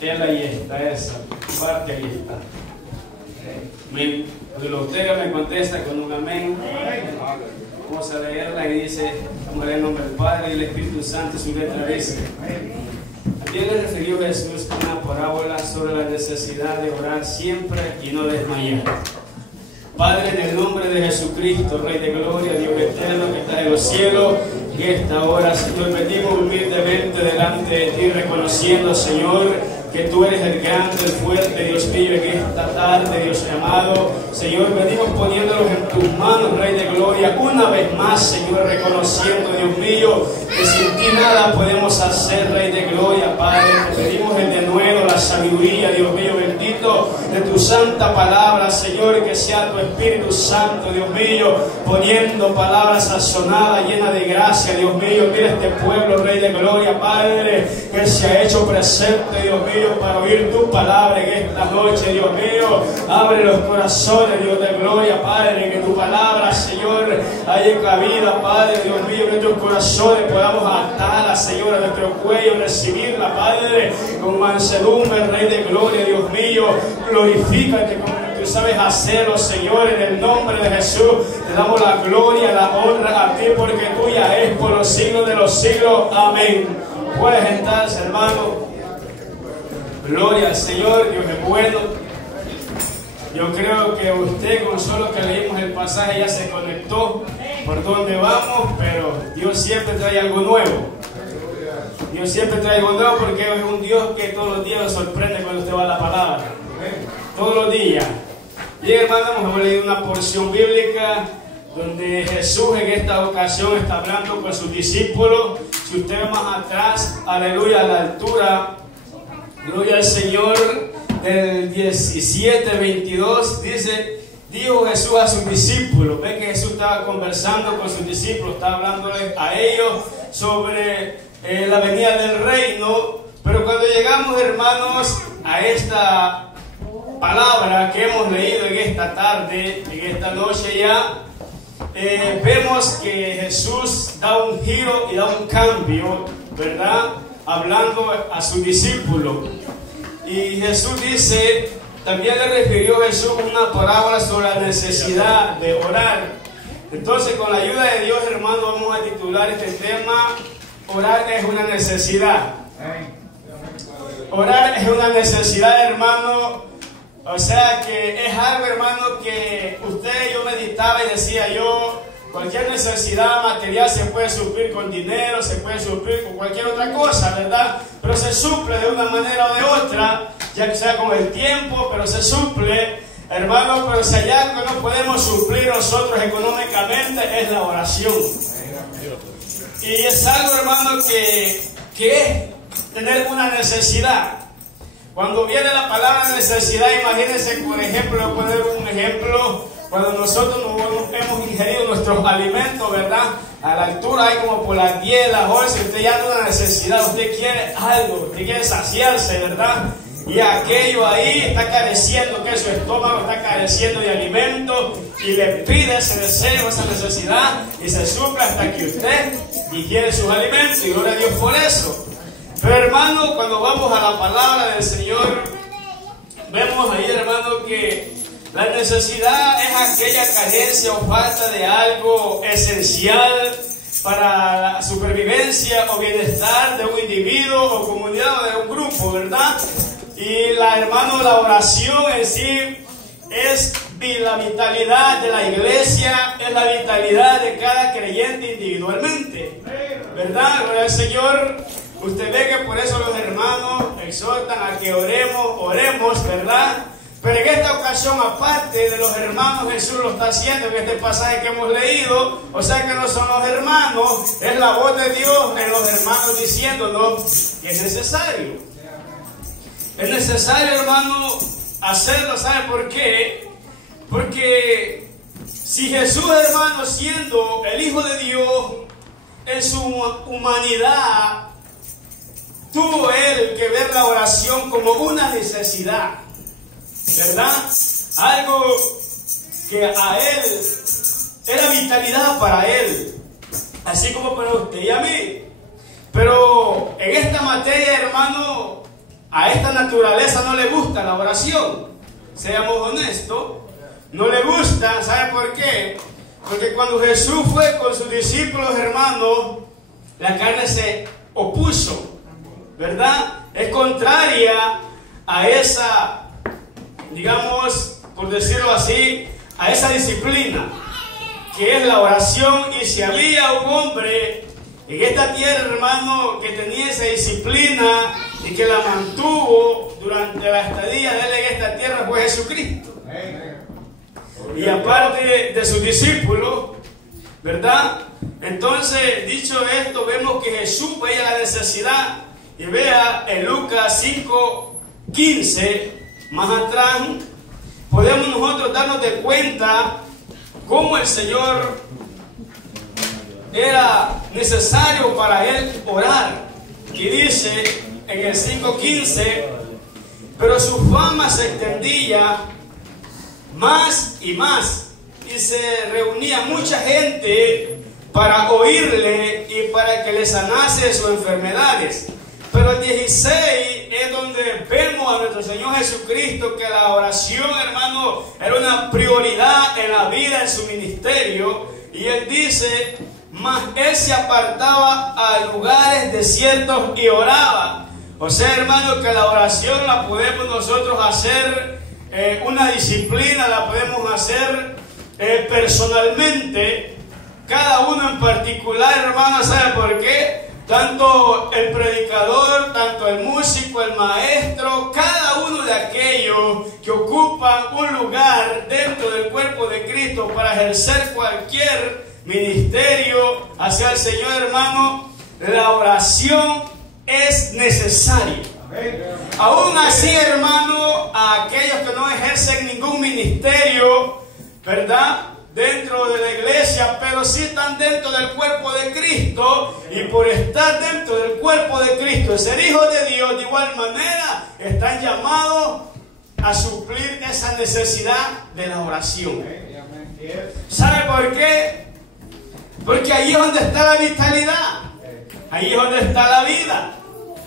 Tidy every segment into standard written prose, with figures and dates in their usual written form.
Él ahí está, esa parte ahí está. Amén. Cuando usted me contesta con un amén, vamos a leerla y dice, vamos a leer el nombre del Padre y del Espíritu Santo, su letra dice. También le refirió Jesús una parábola sobre la necesidad de orar siempre y no desmayar. Padre, en el nombre de Jesucristo, Rey de Gloria, Dios eterno que está en los cielos, y esta hora, Señor, venimos humildemente delante de ti, reconociendo, Señor, que tú eres el grande, el fuerte, Dios mío, en esta tarde, Dios amado. Señor, venimos poniéndolos en tus manos, Rey de Gloria, una vez más, Señor, reconociendo, Dios mío, que sin ti nada podemos hacer, Rey de Gloria, Padre. Te pedimos el denuedo, la sabiduría, Dios mío, bendito, de tu santa palabra, Señor, que sea tu Espíritu Santo, Dios mío, poniendo palabras sazonadas, llenas de gracia, Dios mío. Mira este pueblo, Rey de Gloria, Padre, que se ha hecho presente, Dios mío, para oír tu palabra en esta noche, Dios mío. Abre los corazones, Dios de gloria, Padre, que tu palabra, Señor, haya cabida, Padre, Dios mío, en nuestros corazones podamos atarla, Señor, a nuestro cuello, recibirla, Padre, con mansedumbre, Rey de gloria, Dios mío. Glorifícate como tú sabes hacerlo, Señor, en el nombre de Jesús. Te damos la gloria, la honra a ti, porque tuya es por los siglos de los siglos. Amén. Puedes sentarse, hermano. Gloria al Señor, Dios es bueno. Yo creo que usted con solo que leímos el pasaje ya se conectó por donde vamos, pero Dios siempre trae algo nuevo. Dios siempre trae algo nuevo porque es un Dios que todos los días nos sorprende cuando usted va a la palabra. Todos los días. Y hermanos, hemos leído una porción bíblica donde Jesús en esta ocasión está hablando con sus discípulos. Si usted va más atrás, aleluya, a la altura, gloria al Señor, del 17:22, dice, dijo Jesús a sus discípulos. Ve que Jesús estaba conversando con sus discípulos, estaba hablándoles a ellos sobre la venida del reino. Pero cuando llegamos, hermanos, a esta palabra que hemos leído en esta tarde, en esta noche ya, vemos que Jesús da un giro y da un cambio, ¿verdad? Hablando a sus discípulos. Y Jesús dice, también le refirió Jesús una parábola sobre la necesidad de orar. Entonces, con la ayuda de Dios, hermano, vamos a titular este tema, orar es una necesidad. Orar es una necesidad, hermano. O sea que es algo, hermano, que usted, yo meditaba y decía yo, cualquier necesidad material se puede suplir con dinero, se puede suplir con cualquier otra cosa, ¿verdad? Pero se suple de una manera o de otra, ya que sea con el tiempo, pero se suple, hermano. Pero si hay algo que no podemos suplir nosotros económicamente es la oración. Y es algo, hermano, que es tener una necesidad. Cuando viene la palabra necesidad, imagínense, por ejemplo, voy a poner un ejemplo. Cuando nosotros hemos ingerido nuestros alimentos, ¿verdad? A la altura hay como por las 10, las 11, usted ya tiene una necesidad, usted quiere algo, usted quiere saciarse, ¿verdad? Y aquello ahí está careciendo, que su estómago está careciendo de alimento y le pide ese deseo, esa necesidad y se suple hasta que usted digiere sus alimentos, y gloria a Dios por eso. Pero hermano, cuando vamos a la palabra del Señor, vemos ahí, hermano, que la necesidad es aquella carencia o falta de algo esencial para la supervivencia o bienestar de un individuo o comunidad o de un grupo, ¿verdad? Y hermano, la oración en sí es la vitalidad de la iglesia, es la vitalidad de cada creyente individualmente, ¿verdad? Gloria al Señor. Usted ve que por eso los hermanos exhortan a que oremos, ¿verdad? Pero en esta ocasión, aparte de los hermanos, Jesús lo está haciendo en este pasaje que hemos leído. O sea que no son los hermanos, es la voz de Dios en los hermanos diciéndonos que es necesario. Es necesario, hermano, hacerlo. ¿Sabe por qué? Porque si Jesús, hermano, siendo el Hijo de Dios, en su humanidad, tuvo él que ver la oración como una necesidad, ¿verdad? Algo que a él era vitalidad para él, así como para usted y a mí. Pero en esta a esta naturaleza no le gusta la oración. Seamos honestos, no le gusta. ¿Sabe por qué? Porque cuando Jesús fue con sus discípulos, hermanos, la carne se opuso, ¿verdad? Es contraria a esa, digamos, por decirlo así, a esa disciplina que es la oración. Y si había un hombre en esta tierra, hermano, que tenía esa disciplina y que la mantuvo durante la estadía de él en esta tierra, fue Jesucristo. Y aparte de sus discípulos, ¿verdad? Entonces, dicho esto, vemos que Jesús veía la necesidad. Y vea en Lucas 5:15, más atrás, podemos nosotros darnos de cuenta cómo el Señor era necesario para él orar. Y dice en el 5:15, pero su fama se extendía más y más, y se reunía mucha gente para oírle y para que le sanase de sus enfermedades. Pero el 16 es donde vemos a nuestro Señor Jesucristo que la oración, hermano, era una prioridad en la vida, en su ministerio. Y él dice, mas él se apartaba a lugares desiertos y oraba. O sea, hermano, que la oración la podemos nosotros hacer una disciplina, la podemos hacer personalmente, cada uno en particular, hermano. ¿Sabe por qué? Tanto el predicador, tanto el músico, el maestro, cada uno de aquellos que ocupan un lugar dentro del cuerpo de Cristo para ejercer cualquier ministerio hacia el Señor, hermano, la oración es necesaria. Aún así, hermano, a aquellos que no ejercen ningún ministerio, ¿verdad?, dentro de la iglesia, pero sí están dentro del cuerpo de Cristo, y por estar dentro del cuerpo de Cristo, ser hijos de Dios, de igual manera están llamados a suplir esa necesidad de la oración. ¿Sabe por qué? Porque ahí es donde está la vitalidad, ahí es donde está la vida,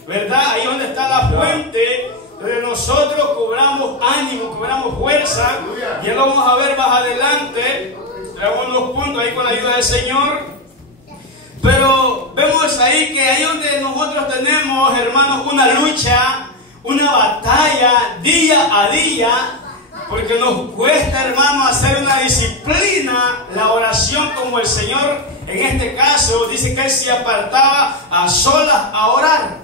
¿verdad? Ahí es donde está la fuente donde nosotros cobramos ánimo, cobramos fuerza. Y lo vamos a ver más adelante. Traemos unos puntos ahí con la ayuda del Señor. Pero vemos ahí que ahí donde nosotros tenemos, hermanos, una lucha, una batalla día a día, porque nos cuesta, hermano, hacer una disciplina, la oración, como el Señor en este caso dice que él se apartaba a solas a orar.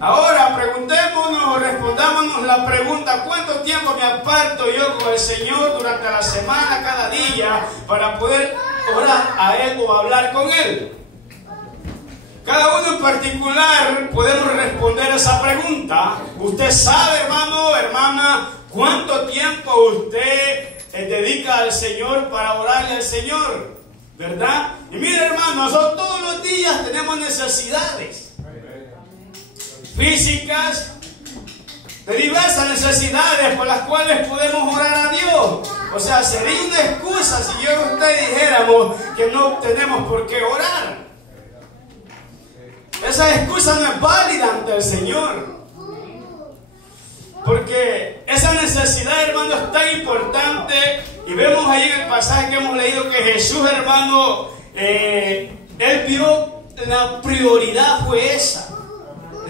Ahora preguntémonos o respondámonos la pregunta: ¿cuánto tiempo me aparto yo con el Señor durante la semana, cada día, para poder orar a Él o hablar con Él? Cada uno en particular podemos responder esa pregunta. Usted sabe, hermano, hermana, cuánto tiempo usted dedica al Señor para orarle al Señor, ¿verdad? Y mire, hermano, nosotros todos los días tenemos necesidades físicas, de diversas necesidades por las cuales podemos orar a Dios. O sea, sería una excusa si yo y usted dijéramos que no tenemos por qué orar. Esa excusa no es válida ante el Señor, porque esa necesidad, hermano, es tan importante. Y vemos ahí en el pasaje que hemos leído que Jesús, hermano, él vio la prioridad fue esa,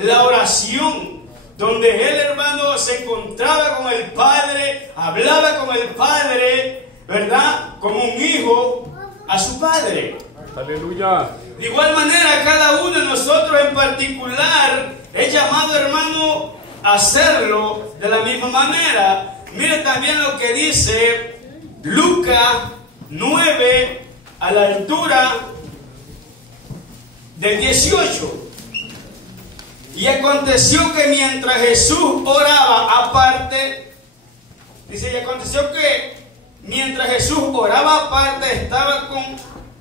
la oración, donde él, hermano, se encontraba con el Padre, hablaba con el Padre, ¿verdad?, como un hijo a su Padre. Aleluya. De igual manera, cada uno de nosotros en particular es llamado, hermano, a hacerlo de la misma manera. Mire también lo que dice Lucas 9, a la altura del 18. Y aconteció que mientras Jesús oraba aparte, dice, y aconteció que mientras Jesús oraba aparte, estaba con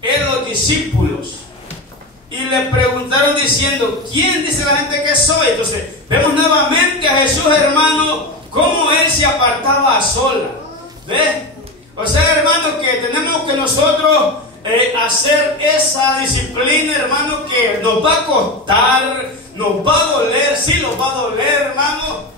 él los discípulos. Y le preguntaron diciendo, ¿quién dice la gente que soy? Entonces, vemos nuevamente a Jesús, hermano, cómo él se apartaba a solas. ¿Ves? O sea, hermano, que tenemos que nosotros hacer esa disciplina, hermano, que nos va a costar, nos va a doler, sí, los va a doler, hermano.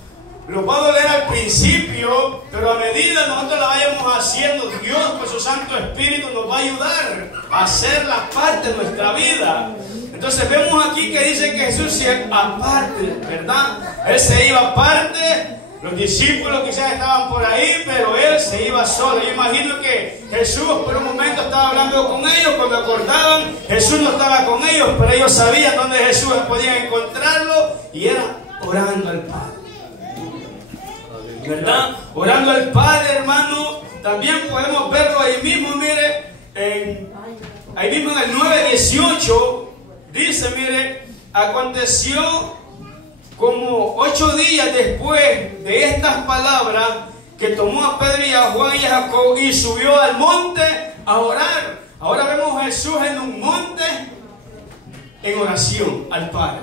Los va a doler al principio, pero a medida nosotros la vayamos haciendo, Dios por su Santo Espíritu nos va a ayudar a hacer la parte de nuestra vida. Entonces vemos aquí que dice que Jesús se aparte, ¿verdad? Él se iba aparte, los discípulos quizás estaban por ahí, pero él se iba solo. Yo imagino que Jesús por un momento estaba hablando con ellos, cuando acordaban, Jesús no estaba con ellos, pero ellos sabían dónde Jesús podían encontrarlo, y era orando al Padre, ¿verdad? Orando al Padre, hermano. También podemos verlo ahí mismo, mire, ahí mismo en el 9:18, dice, mire, aconteció como 8 días después de estas palabras que tomó a Pedro y a Juan y a Jacob y subió al monte a orar. Ahora vemos a Jesús en un monte en oración al Padre.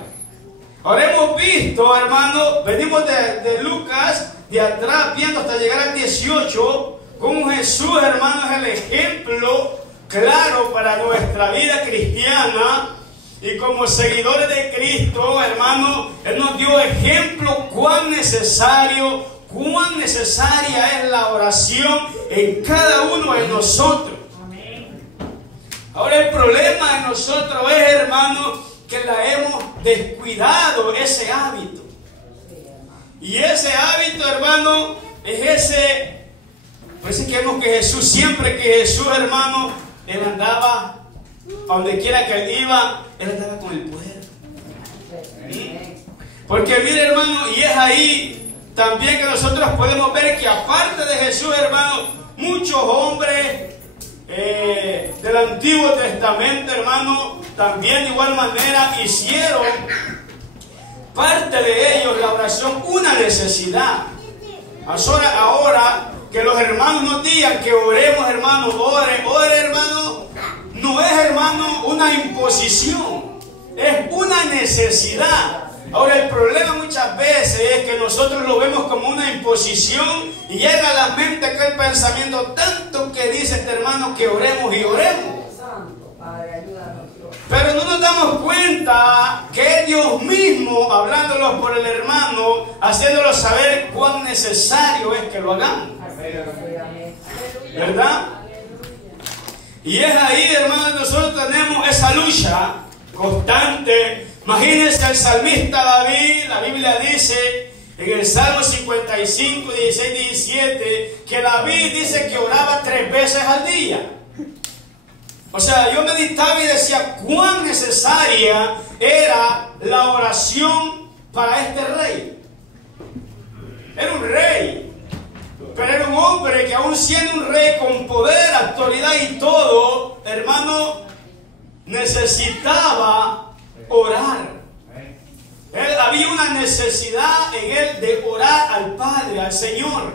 Ahora hemos visto, hermano, venimos de Lucas, de atrás, viendo hasta llegar al 18, como Jesús, hermano, es el ejemplo claro para nuestra vida cristiana. Y como seguidores de Cristo, hermano, Él nos dio ejemplo cuán necesaria es la oración en cada uno de nosotros. Ahora el problema de nosotros es, hermano, que la hemos descuidado, ese hábito. Y ese hábito, hermano, es ese. Por eso que vemos que Jesús, siempre que Jesús, hermano, Él andaba a donde quiera que Él iba, Él andaba con el poder. Porque mire, hermano, y es ahí también que nosotros podemos ver que aparte de Jesús, hermano, muchos hombres del Antiguo Testamento, hermano, también de igual manera hicieron parte de ellos la oración una necesidad. Ahora que los hermanos nos digan que oremos, hermano, ore, hermano, no es, hermano, una imposición, es una necesidad. Ahora el problema muchas veces es que nosotros lo vemos como una imposición y llega a la mente aquel pensamiento tanto que dice este hermano que oremos y oremos. Pero no nos damos cuenta que Dios mismo, hablándolos por el hermano, haciéndolos saber cuán necesario es que lo hagamos, ¿verdad? Y es ahí, hermano, nosotros tenemos esa lucha constante. Imagínense el salmista David, la Biblia dice en el Salmo 55, 16, 17, que David dice que oraba 3 veces al día. O sea, yo meditaba y decía cuán necesaria era la oración para este rey. Era un rey, pero era un hombre que aún siendo un rey con poder, autoridad y todo, hermano, necesitaba orar. Había una necesidad en él de orar al Padre, al Señor.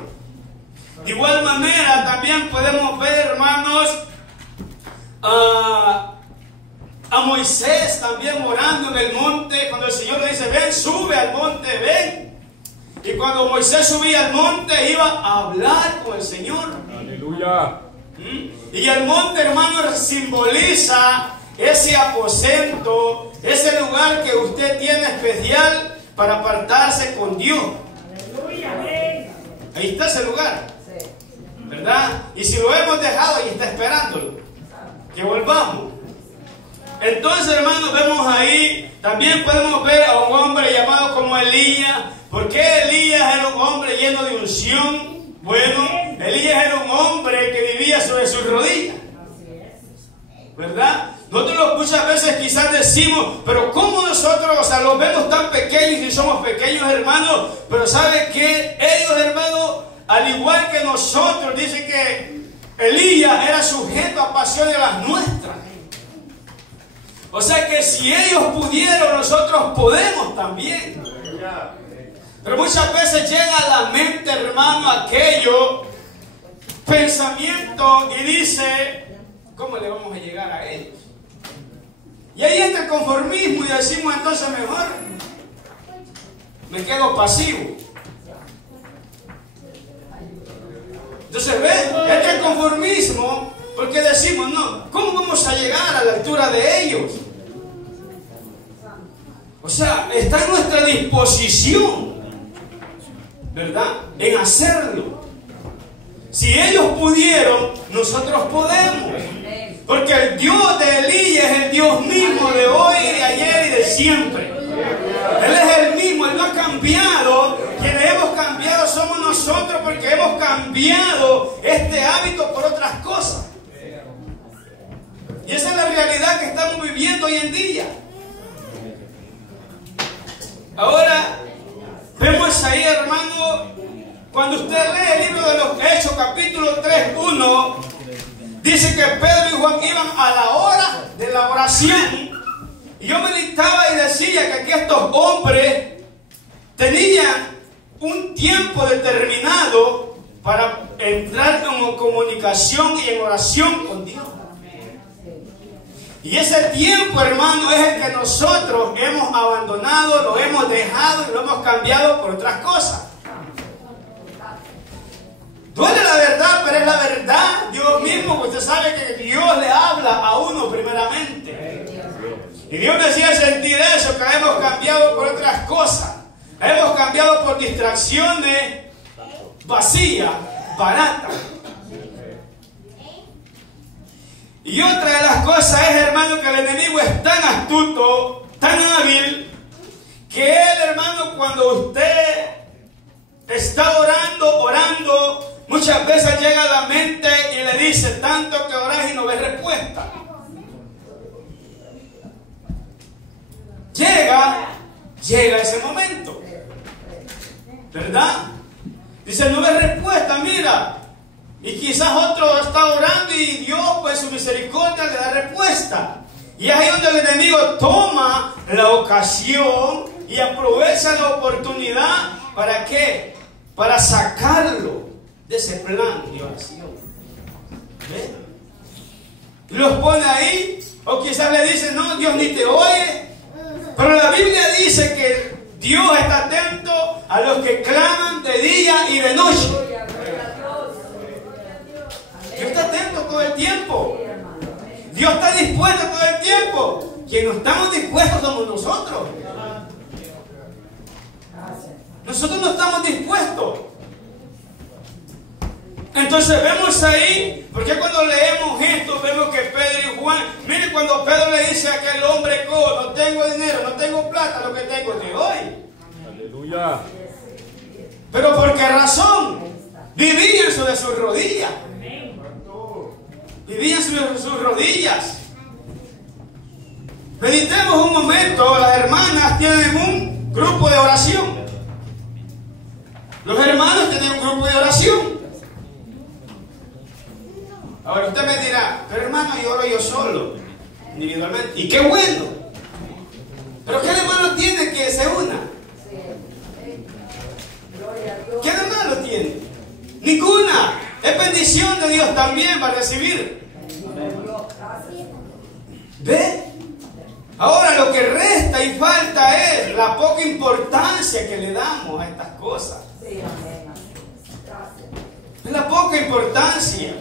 De igual manera también podemos ver, hermanos, a Moisés también orando en el monte, cuando el Señor le dice, ven, sube al monte, ven. Y cuando Moisés subía al monte, iba a hablar con el Señor. Aleluya. Y el monte, hermano, simboliza ese aposento, ese lugar que usted tiene especial para apartarse con Dios. Ahí está ese lugar, ¿verdad? Y si lo hemos dejado, ahí está esperándolo que volvamos. Entonces, hermanos, vemos ahí, también podemos ver a un hombre llamado como Elías. ¿Por qué Elías era un hombre lleno de unción? Bueno, Elías era un hombre que vivía sobre sus rodillas, ¿verdad? Nosotros muchas veces quizás decimos, pero ¿cómo nosotros, o sea, los vemos tan pequeños y somos pequeños, hermanos? Pero ¿sabe qué? Ellos, hermanos, al igual que nosotros, dicen que Elías era sujeto a pasiones las nuestras. O sea que si ellos pudieron, nosotros podemos también. Pero muchas veces llega a la mente, hermano, aquello pensamiento y dice, ¿cómo le vamos a llegar a ellos? Y ahí entra el conformismo y decimos entonces mejor me quedo pasivo. Entonces, ¿ves? Entra el conformismo porque decimos, no, ¿cómo vamos a llegar a la altura de ellos? O sea, está a nuestra disposición, ¿verdad?, en hacerlo. Si ellos pudieron, nosotros podemos. Porque el Dios de Elías es el Dios mismo de hoy, de ayer y de siempre. Él es el mismo, Él no ha cambiado. Quienes hemos cambiado somos nosotros, porque hemos cambiado este hábito por otras cosas. Y esa es la realidad que estamos viviendo hoy en día. Ahora, vemos ahí, hermano, cuando usted lee el libro de los Hechos, capítulo 3:1, dice que Pedro y Juan iban a la hora de la oración. Y yo meditaba y decía que aquí estos hombres tenían un tiempo determinado para entrar en comunicación y en oración con Dios. Y ese tiempo, hermano, es el que nosotros hemos abandonado, lo hemos dejado y lo hemos cambiado por otras cosas. Duele la verdad, pero es la verdad. Dios mismo, usted sabe que Dios le habla a uno primeramente. Y Dios me hacía sentir eso, que hemos cambiado por otras cosas. Hemos cambiado por distracciones vacías, baratas. Y otra de las cosas es, hermano, que el enemigo es tan astuto, tan hábil, que él, hermano, cuando usted está orando, muchas veces llega a la mente y le dice tanto que oras y no ves respuesta. Llega ese momento, ¿verdad? Dice, no ves respuesta, mira. Y quizás otro está orando y Dios, pues su misericordia, le da respuesta. Y es ahí donde el enemigo toma la ocasión y aprovecha la oportunidad. ¿Para qué? Para sacarlo de ese plan de oración. ¿Ve? Y los pone ahí, o quizás le dice, no, Dios ni te oye. Pero la Biblia dice que Dios está atento a los que claman de día y de noche. Dios está atento todo el tiempo. Dios está dispuesto todo el tiempo. Quienes no estamos dispuestos somos nosotros. Nosotros no estamos dispuestos. Entonces vemos ahí, porque cuando leemos esto, vemos que Pedro y Juan, miren, cuando Pedro le dice a aquel hombre, no tengo dinero, no tengo plata, lo que tengo te doy. Aleluya. Pero ¿por qué razón? Vivían sobre sus rodillas. Vivían sobre sus rodillas. Meditemos un momento. Las hermanas tienen un grupo de oración. Los hermanos tienen un grupo de oración. Ahora usted me dirá, pero hermano, yo oro yo solo, individualmente. Y qué bueno. Pero ¿qué de malo tiene que se una? ¿Qué de malo tiene? Ninguna. Es bendición de Dios también para recibir. ¿Ve? Ahora lo que resta y falta es la poca importancia que le damos a estas cosas. Es la poca importancia.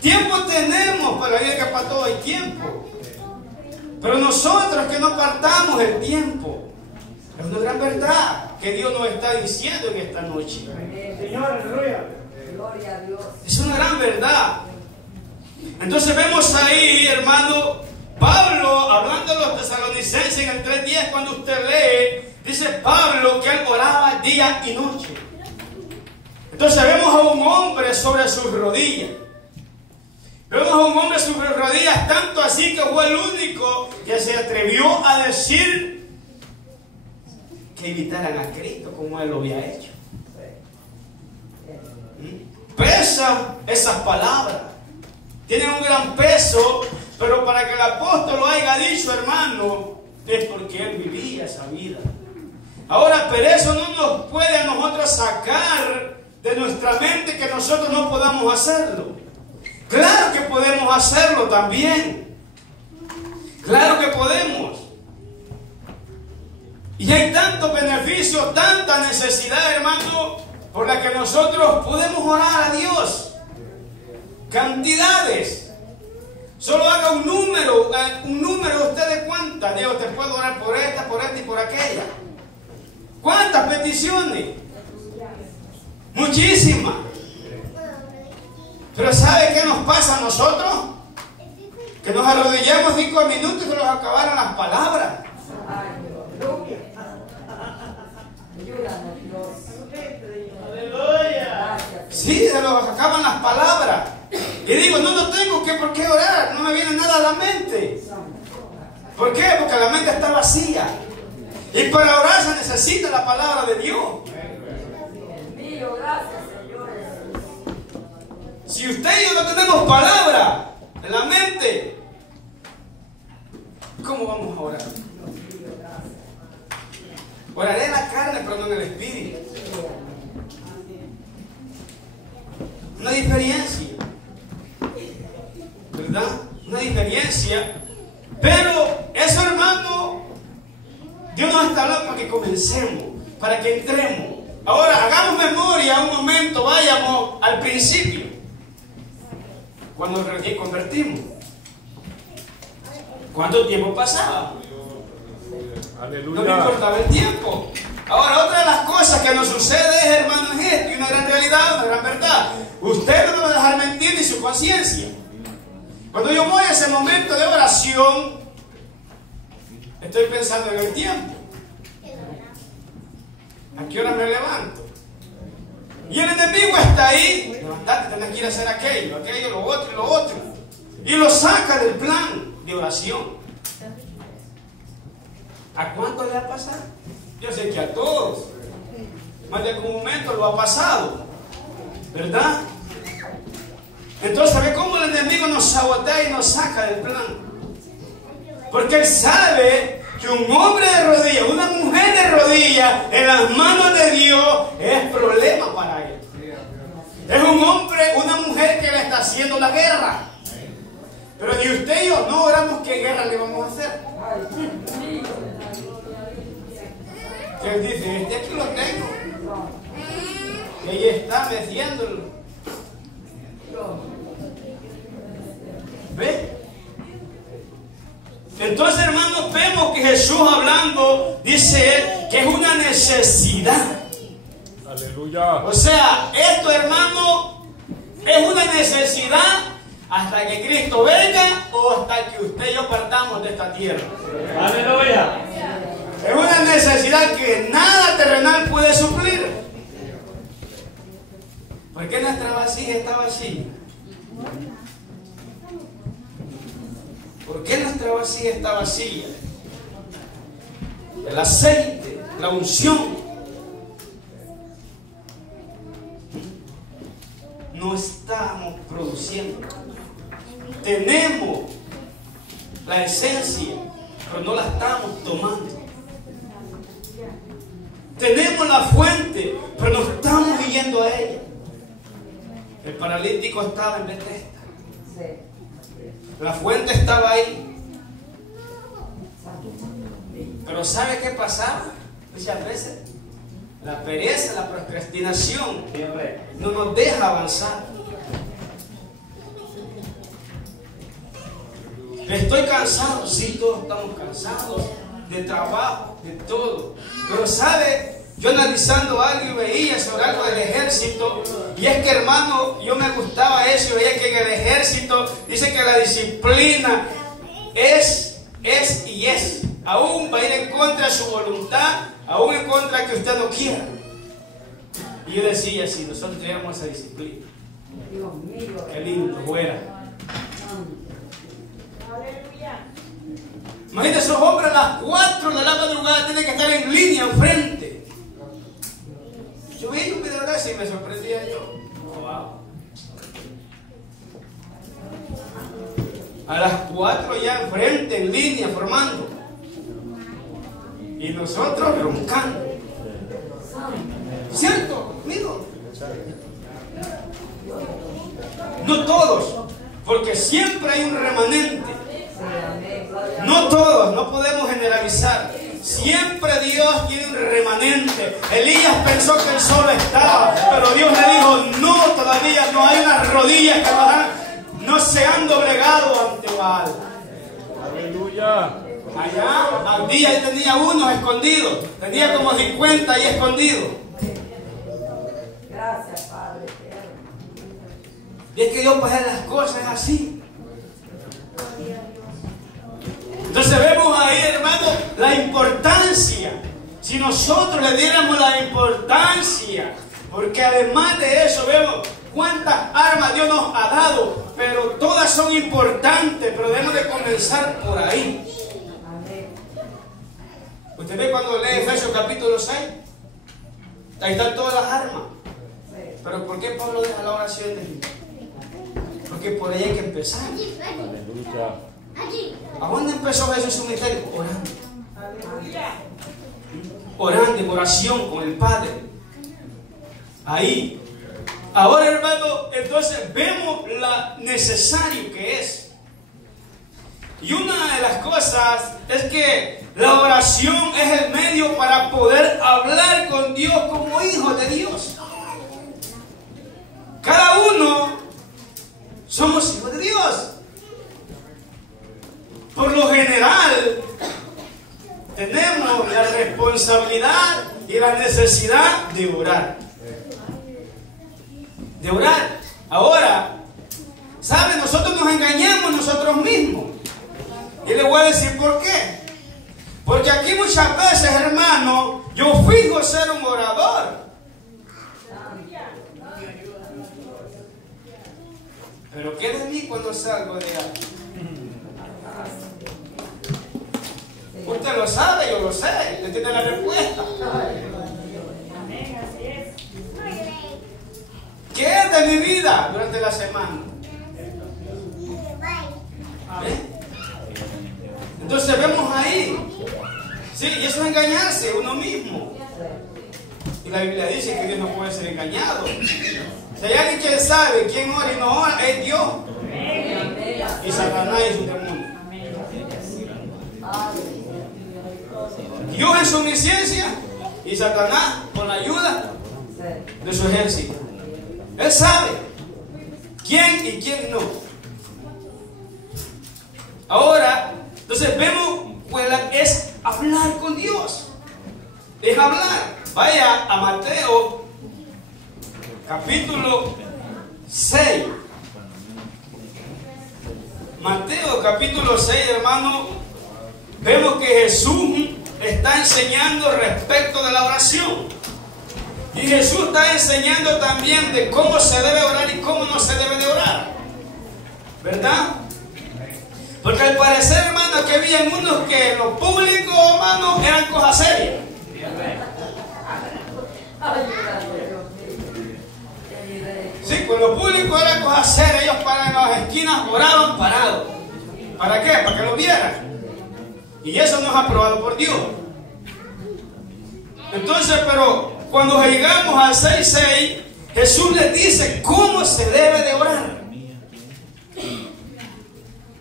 Tiempo tenemos para vivir, que para todo hay tiempo. Pero nosotros que no apartamos el tiempo. Es una gran verdad que Dios nos está diciendo en esta noche. Señor, aleluya. Gloria a Dios. Es una gran verdad. Entonces vemos ahí, hermano, Pablo hablando de los tesalonicenses en el 3:10, cuando usted lee, dice Pablo que él oraba día y noche. Entonces vemos a un hombre sobre sus rodillas. Vemos a un hombre sobre sus rodillas, tanto así que fue el único que se atrevió a decir que invitaran a Cristo como él lo había hecho. Pesa esas palabras, tienen un gran peso, pero para que el apóstol lo haya dicho, hermano, es porque él vivía esa vida. Ahora, pero eso no nos puede a nosotros sacar de nuestra mente que nosotros no podamos hacerlo. Claro que podemos hacerlo también. Claro que podemos. Y hay tantos beneficios, tanta necesidad, hermano, por la que nosotros podemos orar a Dios. Cantidades. Solo haga un número usted de cuántas. Dios, te puedo orar por esta y por aquella. ¿Cuántas peticiones? Muchísimas. Pero ¿sabe qué nos pasa a nosotros? Que nos arrodillamos 5 minutos y se nos acabaron las palabras. Sí, se nos acaban las palabras. Y digo, no tengo por qué orar, no me viene nada a la mente. ¿Por qué? Porque la mente está vacía. Y para orar se necesita la palabra de Dios. Si usted y yo no tenemos palabra en la mente, ¿cómo vamos a orar? Oraré en la carne, pero no en el espíritu. Una diferencia, ¿verdad? Una diferencia. Pero eso, hermano, Dios nos está hablando para que comencemos, para que entremos. Ahora, hagamos memoria un momento, vayamos al principio, cuando nos convertimos. ¿Cuánto tiempo pasaba? Aleluya. No me importaba el tiempo. Ahora, otra de las cosas que nos sucede es, hermano, es esto, y una gran realidad, una gran verdad. Usted no me va a dejar mentir ni su conciencia. Cuando yo voy a ese momento de oración, estoy pensando en el tiempo. ¿A qué hora me levanto? Y el enemigo está ahí. Levantate, tenés que ir a hacer aquello, lo otro y lo otro. Y lo saca del plan de oración. ¿A cuánto le ha pasado? Yo sé que a todos. Más de algún momento lo ha pasado, ¿verdad? Entonces, ¿sabe cómo el enemigo nos sabotea y nos saca del plan? Porque él sabe que un hombre de rodillas, una mujer de rodillas en las manos de Dios es problema para él. Es un hombre, una mujer que le está haciendo la guerra. Pero ni usted y yo no oramos qué guerra le vamos a hacer. Que él dice, este aquí lo tengo. Y ahí está meciéndolo. ¿Ve? Entonces, hermanos, vemos que Jesús hablando, dice él, que es una necesidad. Aleluya. O sea, esto, hermano, es una necesidad hasta que Cristo venga o hasta que usted y yo partamos de esta tierra. Aleluya. Es una necesidad que nada terrenal puede suplir. ¿Por qué nuestra vasija está vacía? ¿Por qué nuestra vasija está vacía? El aceite, la unción, no estamos produciendo. Tenemos la esencia, pero no la estamos tomando. Tenemos la fuente, pero no estamos yendo a ella. El paralítico estaba en Bethesda. La fuente estaba ahí. Pero ¿sabe qué pasaba? Muchas veces la pereza, la procrastinación no nos deja avanzar. Estoy cansado, sí, todos estamos cansados de trabajo, de todo. Pero ¿sabe? Yo analizando algo y veía sobre algo del ejército, y es que, hermano, yo me gustaba eso, y veía que en el ejército dice que la disciplina es. Aún va a ir en contra de su voluntad, aún en contra de que usted no quiera. Y yo decía, si nosotros tuviéramos esa disciplina, qué lindo fuera. Imagínate, esos hombres a las 4 de la madrugada tienen que estar en línea enfrente. Yo vi un video de eso y me sorprendía yo. Oh, wow. A las 4 ya enfrente, en línea, formando. Y nosotros roncando. ¿Cierto? Amigo. No todos, porque siempre hay un remanente. No todos, no podemos generalizar. Siempre Dios tiene un remanente. Elías pensó que él solo estaba, pero Dios le dijo, no, todavía no hay unas rodillas que bajan. no se han doblegado ante Baal. Aleluya. Allá, al día él tenía unos escondidos. Tenía como 50 ahí escondidos. Gracias, Padre. Y es que Dios para las cosas así. Entonces vemos ahí, hermano, la importancia. Si nosotros le diéramos la importancia, porque además de eso vemos cuántas armas Dios nos ha dado, pero todas son importantes, pero debemos de comenzar por ahí. Usted ve cuando lee Efesios capítulo 6, ahí están todas las armas. Pero ¿por qué Pablo deja la oración de? Porque por ahí hay que empezar. Aleluya. ¿A dónde empezó Jesús su ministerio? Orando. Orando en oración con el Padre. Ahí. Ahora, hermano, entonces vemos lo necesario que es. Y una de las cosas es que la oración es el medio para poder hablar con Dios como hijos de Dios. Cada uno somos hijos de Dios. Por lo general, tenemos la responsabilidad y la necesidad de orar. De orar. Ahora, ¿sabe? Nosotros nos engañamos nosotros mismos. Y le voy a decir por qué. Porque aquí muchas veces, hermano, yo fijo ser un orador. Pero ¿qué de mí cuando salgo de aquí? Usted lo sabe, yo lo sé. Usted tiene la respuesta. ¿Qué es de mi vida durante la semana? ¿Eh? Entonces vemos ahí. Sí, y eso es engañarse uno mismo. Y la Biblia dice que Dios no puede ser engañado. Si hay alguien que sabe quién ora y no ora, es Dios. Y Satanás es un demonio. Dios en su omnisciencia y Satanás con la ayuda de su ejército. Él sabe quién y quién no. Ahora, entonces vemos, pues es hablar con Dios. Es hablar. Vaya a Mateo capítulo 6. Mateo capítulo 6, hermano. Vemos que Jesús está enseñando respecto de la oración. Y Jesús está enseñando también de cómo se debe orar y cómo no se debe de orar. ¿Verdad? Porque al parecer, hermano, que había unos que lo público, hermano, eran cosas serias. Sí, pues lo público eran cosas serias. Ellos en las esquinas oraban parados. ¿Para qué? Para que lo vieran. Y eso no es aprobado por Dios. Entonces, pero cuando llegamos al 6:6, Jesús les dice cómo se debe de orar.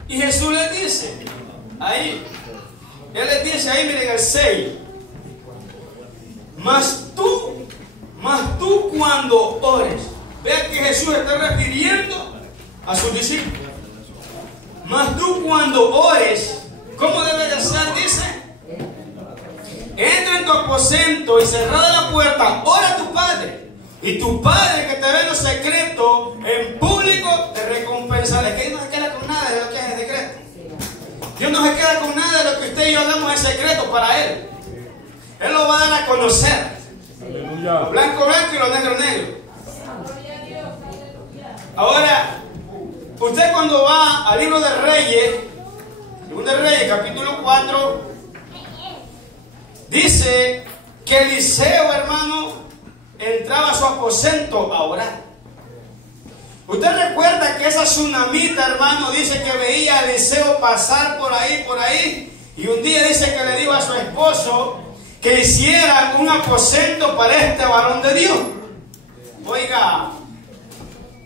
Y Jesús les dice, ahí, Él les dice ahí, miren el 6. Mas tú cuando ores. Vean que Jesús está refiriendo a sus discípulos. Mas tú cuando ores, ¿cómo debe de ser? Dice, entra en tu aposento y cerrada la puerta, ora a tu Padre. Y tu Padre que te ve en lo secreto, en público, te recompensará. Es que Dios no se queda con nada de lo que es el secreto. Dios no se queda con nada de lo que usted y yo hablamos en secreto para Él. Él lo va a dar a conocer. Aleluya. Lo blanco, blanco y lo negro, negro. Ahora, usted cuando va al libro de Reyes, Segundo de Reyes, capítulo 4, dice que Eliseo, hermano, entraba a su aposento a orar. Usted recuerda que esa tsunamita, hermano, dice que veía a Eliseo pasar por ahí, y un día dice que le dijo a su esposo que hiciera un aposento para este varón de Dios. Oiga,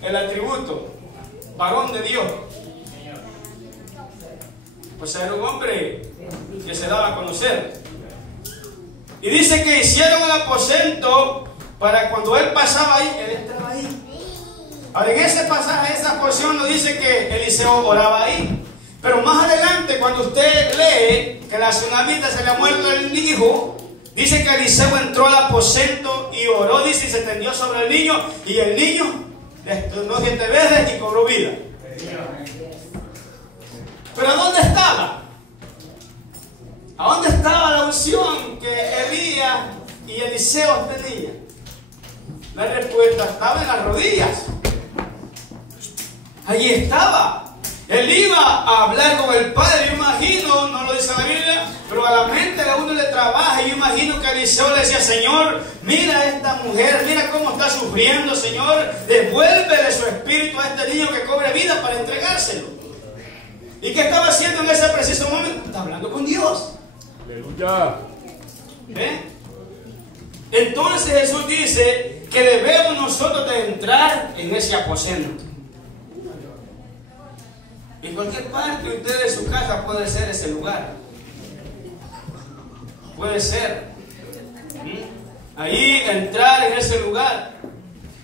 el atributo, varón de Dios. Pues era un hombre que se daba a conocer. Y dice que hicieron el aposento para cuando él pasaba ahí, él entraba ahí. Ahora, en ese pasaje, esa porción nos dice que Eliseo oraba ahí. Pero más adelante, cuando usted lee que a la tsunamita se le ha muerto el hijo, dice que Eliseo entró al aposento y oró, dice, y se tendió sobre el niño, y el niño destornó 7 veces y cobró vida. Pero ¿dónde estaba? ¿A dónde estaba la unción que Elías y Eliseo tenían? La respuesta estaba en las rodillas. Allí estaba. Él iba a hablar con el Padre, yo imagino, no lo dice la Biblia, pero a la mente a uno le trabaja. Yo imagino que Eliseo le decía: Señor, mira a esta mujer, mira cómo está sufriendo, Señor, devuélvele su espíritu a este niño que cobre vida para entregárselo. ¿Y qué estaba haciendo en ese preciso momento? Está hablando con Dios. Aleluya. Entonces Jesús dice que debemos nosotros de entrar en ese aposento. En cualquier parte de usted de su casa puede ser ese lugar. Puede ser. Ahí entrar en ese lugar.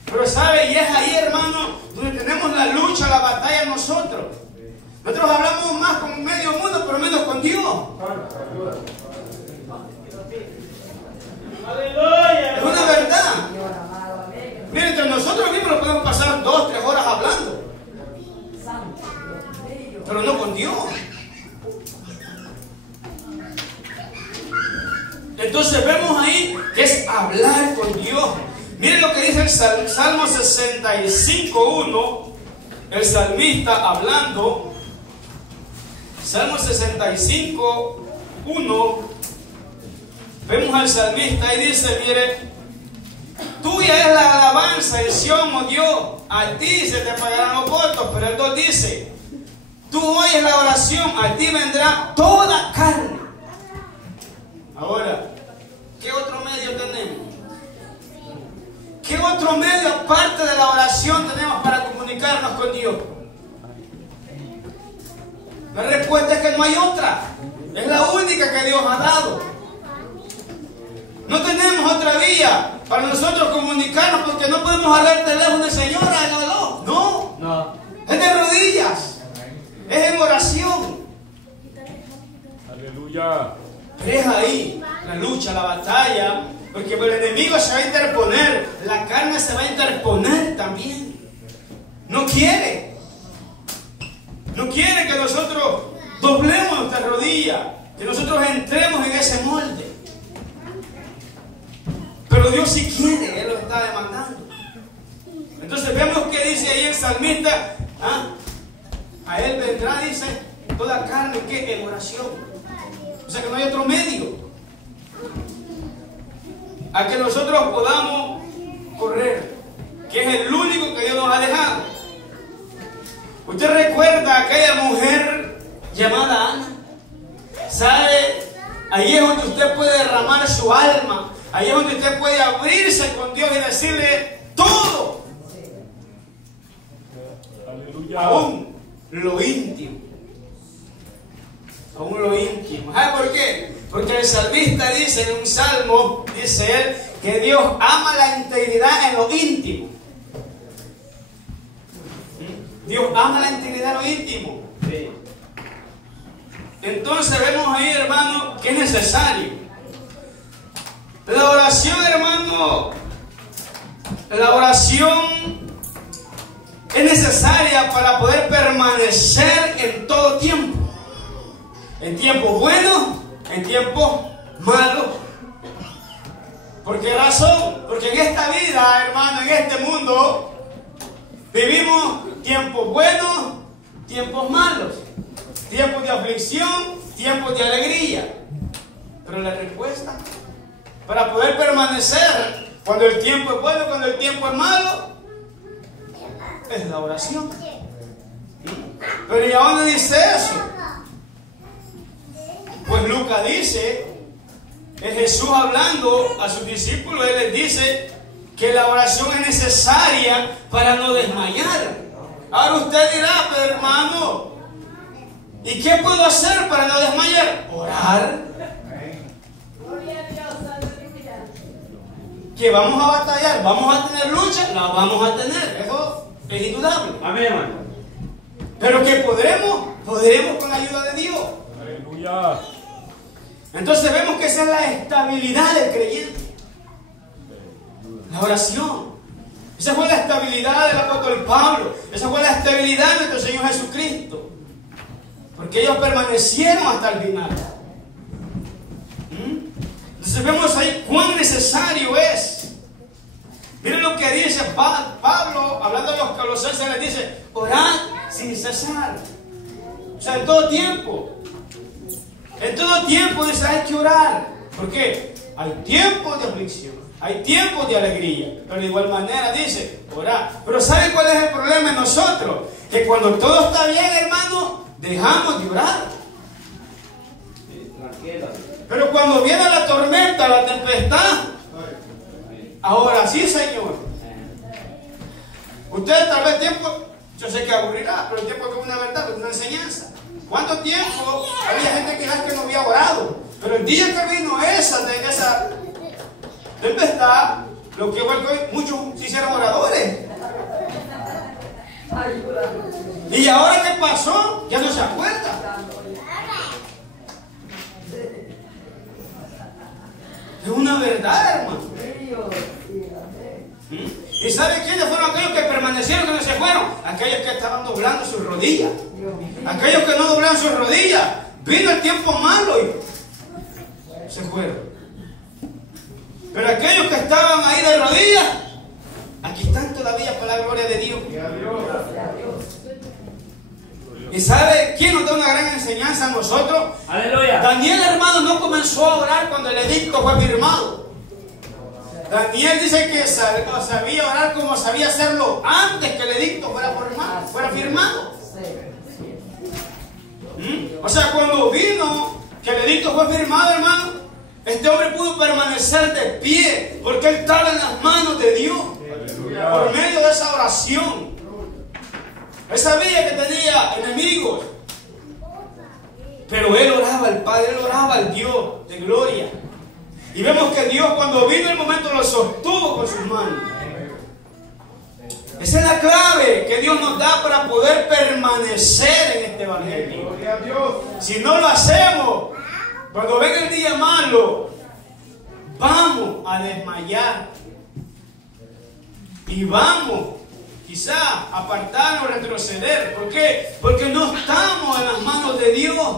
Pero sabe, y es ahí, hermano, donde tenemos la lucha, la batalla nosotros. Nosotros hablamos más con medio mundo, pero menos con Dios. Es una verdad. Miren, entre nosotros mismos nos podemos pasar 2 o 3 horas hablando, pero no con Dios. Entonces vemos ahí que es hablar con Dios. Miren lo que dice el Salmo 65:1. El salmista hablando. Salmo 65:1. Vemos al salmista y dice: mire, tuya es la alabanza en Sión, oh Dios, a ti se te pagarán los votos. Pero el 2 dice: tú oyes la oración, a ti vendrá toda carne. Ahora, ¿qué otro medio tenemos? ¿Qué otro medio aparte de la oración tenemos para comunicarnos con Dios? La respuesta es que no hay otra. Es la única que Dios ha dado. No tenemos otra vía para nosotros comunicarnos, porque no podemos hablar el teléfono del Señor. No. Es de rodillas. Es en oración. Aleluya. Pero es ahí la lucha, la batalla, porque el enemigo se va a interponer, la carne se va a interponer también. No quiere que nosotros doblemos nuestra rodilla, que nosotros entremos en ese molde. Pero Dios sí quiere, Él lo está demandando. Entonces vemos que dice ahí el salmista: a Él vendrá, dice, toda carne, que en oración. O sea que no hay otro medio a que nosotros podamos correr, que es el único que Dios nos ha dejado. ¿Usted recuerda a aquella mujer llamada Ana? ¿Sabe? Ahí es donde usted puede derramar su alma. Ahí es donde usted puede abrirse con Dios y decirle todo. Aleluya. Aún lo íntimo. Aún lo íntimo. ¿Sabe por qué? Porque el salmista dice en un salmo, dice él, que Dios ama la integridad en lo íntimo. Dios ama la integridad en lo íntimo. Sí. Entonces vemos ahí, hermano, que es necesario. La oración, hermano, la oración es necesaria para poder permanecer en todo tiempo. En tiempos buenos, en tiempos malos. ¿Por qué razón? Porque en esta vida, hermano, en este mundo, vivimos tiempos buenos, tiempos malos. Tiempos de aflicción, tiempos de alegría. Pero la respuesta para poder permanecer cuando el tiempo es bueno, cuando el tiempo es malo, es la oración. Pero ¿y a dónde dice eso? Pues Lucas dice, es Jesús hablando a sus discípulos, Él les dice que la oración es necesaria para no desmayar. Ahora usted dirá: pero hermano, ¿y qué puedo hacer para no desmayar? Orar. ¿Que vamos a batallar? ¿Vamos a tener lucha? La vamos a tener. Eso es indudable. Amén, hermano. Pero que podremos con la ayuda de Dios. Aleluya. Entonces vemos que esa es la estabilidad del creyente. La oración. Esa fue la estabilidad del apóstol Pablo. Esa fue la estabilidad de nuestro Señor Jesucristo. Porque ellos permanecieron hasta el final. Entonces vemos ahí cuán necesario es. Miren lo que dice Pablo, hablando de los colosenses, les dice: orad sin cesar. O sea, en todo tiempo. En todo tiempo dice, hay que orar. ¿Por qué? Hay tiempos de aflicción, hay tiempos de alegría. Pero de igual manera dice, orar. Pero ¿saben cuál es el problema en nosotros? Que cuando todo está bien, hermano, dejamos de orar. Pero cuando viene la tormenta, la tempestad, ahora sí, Señor. Ustedes tal vez tiempo, yo sé que aburrirá, pero el tiempo es como una verdad, es una enseñanza. ¿Cuánto tiempo había gente que no había orado? Pero el día que vino esa tempestad, lo que igual que hoy, muchos se hicieron oradores. Y ahora que pasó, ya no se acuerda. Es una verdad, hermano. ¿Y sabe quiénes fueron aquellos que permanecieron, que no se fueron? Aquellos que estaban doblando sus rodillas. Aquellos que no doblaron sus rodillas. Vino el tiempo malo y se fueron. Pero aquellos que estaban ahí de rodillas, aquí están todavía para la gloria de Dios. ¿Y sabe quién nos da una gran enseñanza a nosotros? Aleluya. Daniel, hermano, no comenzó a orar cuando el edicto fue firmado. Daniel dice que sabía orar como sabía hacerlo antes que el edicto fuera firmado. O sea, cuando vino que el edicto fue firmado, hermano, este hombre pudo permanecer de pie porque él estaba en las manos de Dios. Aleluya. Por medio de esa oración. Él sabía que tenía enemigos, pero él oraba al Padre, él oraba al Dios de gloria. Y vemos que Dios, cuando vino el momento, lo sostuvo con sus manos. Esa es la clave que Dios nos da para poder permanecer en este evangelio. Si no lo hacemos, cuando venga el día malo, vamos a desmayar. Y vamos quizá a apartarnos, retroceder. ¿Por qué? Porque no estamos en las manos de Dios.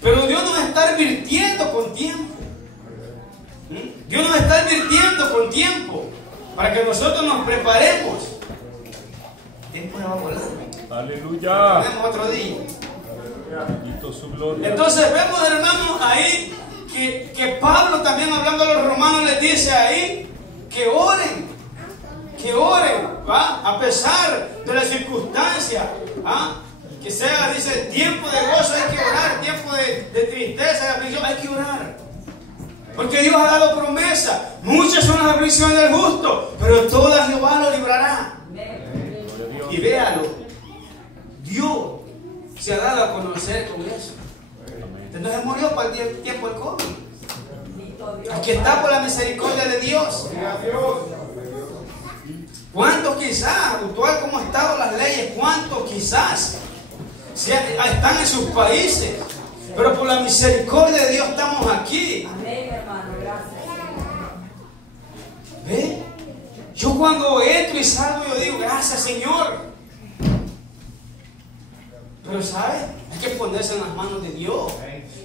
Pero Dios nos está advirtiendo con tiempo. Dios nos está advirtiendo con tiempo para que nosotros nos preparemos. El tiempo va volando. Aleluya. Tenemos otro día. Bendito su gloria. Entonces vemos, hermanos, ahí que Pablo también, hablando a los romanos, les dice ahí que oren, ¿va? A pesar de las circunstancias, ¿ah? Que sea, dice, tiempo de gozo hay que orar, tiempo de tristeza, de aflicción hay que orar. Porque Dios ha dado promesa. Muchas son las aflicciones del justo, pero todas Jehová lo librará. Y véalo, Dios se ha dado a conocer con eso. Entonces murió para el tiempo del COVID. Aquí está por la misericordia de Dios. ¿Cuántos quizás, actual como han estado las leyes, cuántos quizás están en sus países? Pero por la misericordia de Dios estamos aquí. Amén, hermano, gracias. ¿Ve? Yo cuando entro y salgo, yo digo, gracias, Señor. Pero ¿sabes? Hay que ponerse en las manos de Dios.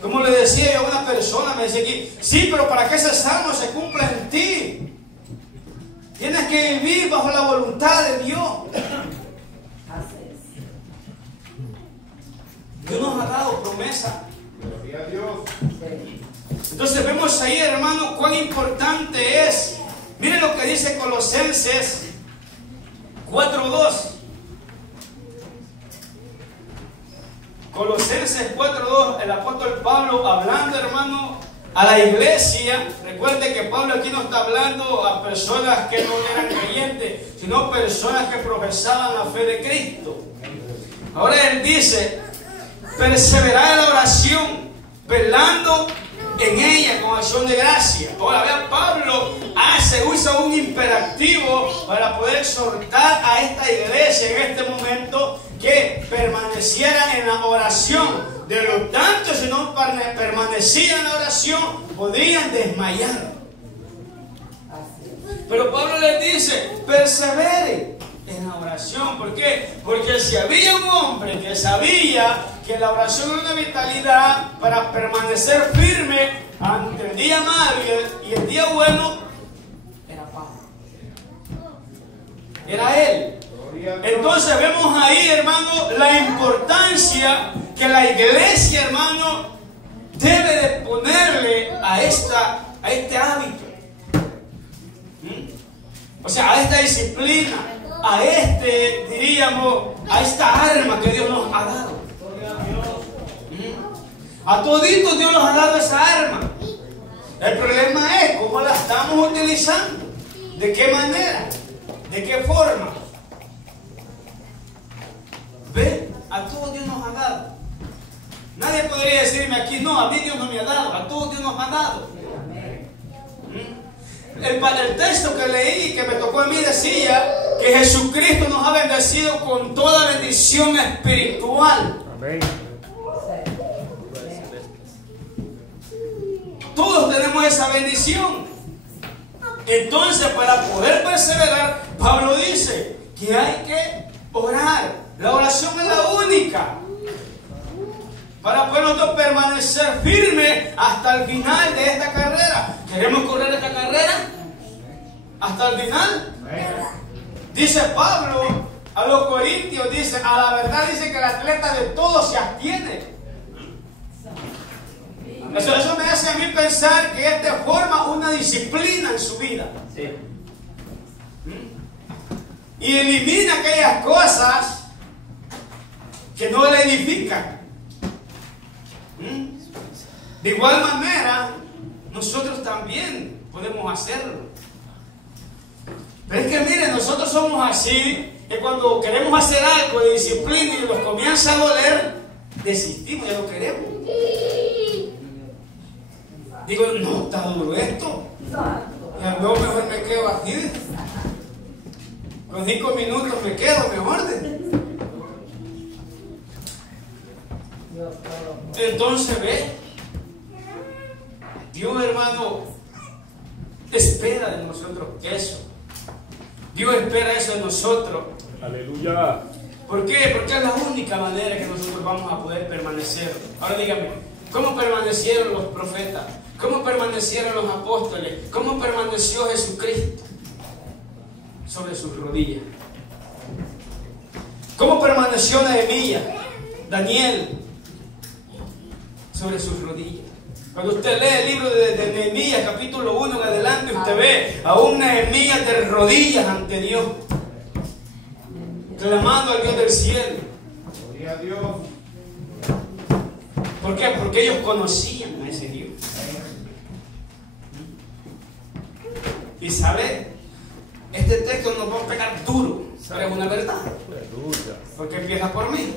Como le decía yo a una persona, me decía aquí, sí, pero para que ese salmo se cumpla en ti, tienes que vivir bajo la voluntad de Dios. Dios nos ha dado promesa. Entonces vemos ahí, hermano, cuán importante es. Miren lo que dice Colosenses 4:2. Colosenses 4:2, el apóstol Pablo hablando, hermano, a la iglesia. Recuerde que Pablo aquí no está hablando a personas que no eran creyentes, sino personas que profesaban la fe de Cristo. Ahora él dice, perseverar en la oración, velando en ella con acción de gracia. Ahora vean, Pablo hace se usa un imperativo para poder exhortar a esta iglesia en este momento que permaneciera en la oración. De lo tanto, si no permanecían en la oración, podrían desmayar. Pero Pablo les dice, perseveren en la oración. ¿Por qué? Porque si había un hombre que sabía que la oración era una vitalidad para permanecer firme ante el día malo y el día bueno, era Pablo. Era él. Entonces vemos ahí, hermano, la importancia que la iglesia, hermano, debe de ponerle a este hábito. O sea, a esta disciplina, a diríamos, a esta arma que Dios nos ha dado. A toditos Dios nos ha dado esa arma. El problema es cómo la estamos utilizando, de qué manera, de qué forma. ¿Ven? A todos Dios nos ha dado. Nadie podría decirme aquí, no, a mí Dios no me ha dado, a todos Dios nos ha dado. El texto que leí y que me tocó a mí decía que Jesucristo nos ha bendecido con toda bendición espiritual. Amén. Todos tenemos esa bendición. Entonces, para poder perseverar, Pablo dice que hay que orar. La oración es la única para poder nosotros permanecer firmes hasta el final de esta carrera. ¿Queremos correr esta carrera hasta el final? Dice Pablo a los corintios, dice, a la verdad dice que el atleta de todo se abstiene. Eso me hace a mí pensar que él forma una disciplina en su vida. Sí. Y elimina aquellas cosas que no le edifican. De igual manera, nosotros también podemos hacerlo. Pero es que miren, nosotros somos así, que cuando queremos hacer algo de disciplina y nos comienza a doler, desistimos, ya no queremos. Digo, no, está duro esto. Ya luego mejor me quedo aquí. Con 5 minutos me quedo mejor. Entonces ve, Dios, hermano, espera de nosotros eso. Dios espera eso de nosotros. Aleluya. ¿Por qué? Porque es la única manera que nosotros vamos a poder permanecer. Ahora dígame, ¿cómo permanecieron los profetas? ¿Cómo permanecieron los apóstoles? ¿Cómo permaneció Jesucristo? Sobre sus rodillas. ¿Cómo permaneció Nehemías, Daniel? Sobre sus rodillas. Cuando usted lee el libro de Nehemías, capítulo 1 en adelante, usted ve a un Nehemías de rodillas ante Dios, clamando al Dios del cielo. Gloria a Dios. ¿Por qué? Porque ellos conocían a ese Dios. Y sabe, este texto nos va a pegar duro, pero es una verdad. Porque empieza por mí.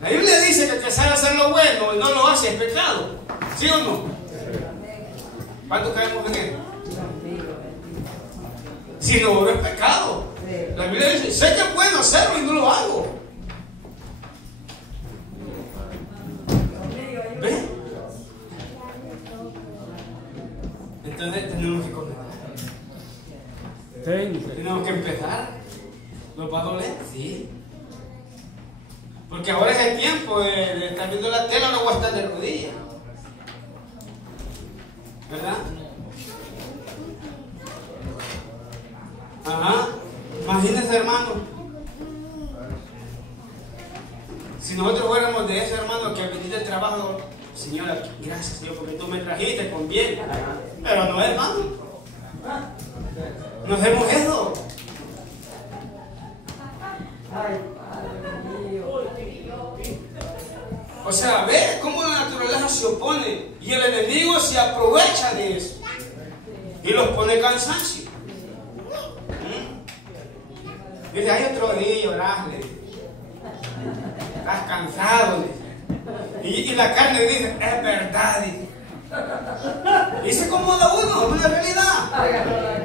La Biblia dice que el que sabe hacer lo bueno y no lo hace es pecado. ¿Sí o no? ¿Cuántos caemos en él? Si no es pecado. La Biblia dice, sé que es bueno hacerlo y no lo hago. ¿Ven? Entonces tenemos que comenzar. Tenemos que empezar. ¿Nos va a doler? Sí. Porque ahora es el tiempo de estar viendo la tela, no voy a estar de rodillas. ¿Verdad? Ajá. Imagínense, hermano. Si nosotros fuéramos de ese hermano que al venir del trabajo, Señora, gracias Dios porque tú me trajiste con bien. Pero no, hermano. No hacemos eso. O sea, ve cómo la naturaleza se opone y el enemigo se aprovecha de eso y los pone cansancio. Dice, hay otro día, orarle. Estás cansado. Y la carne dice, es verdad. Y se acomoda uno, es una realidad.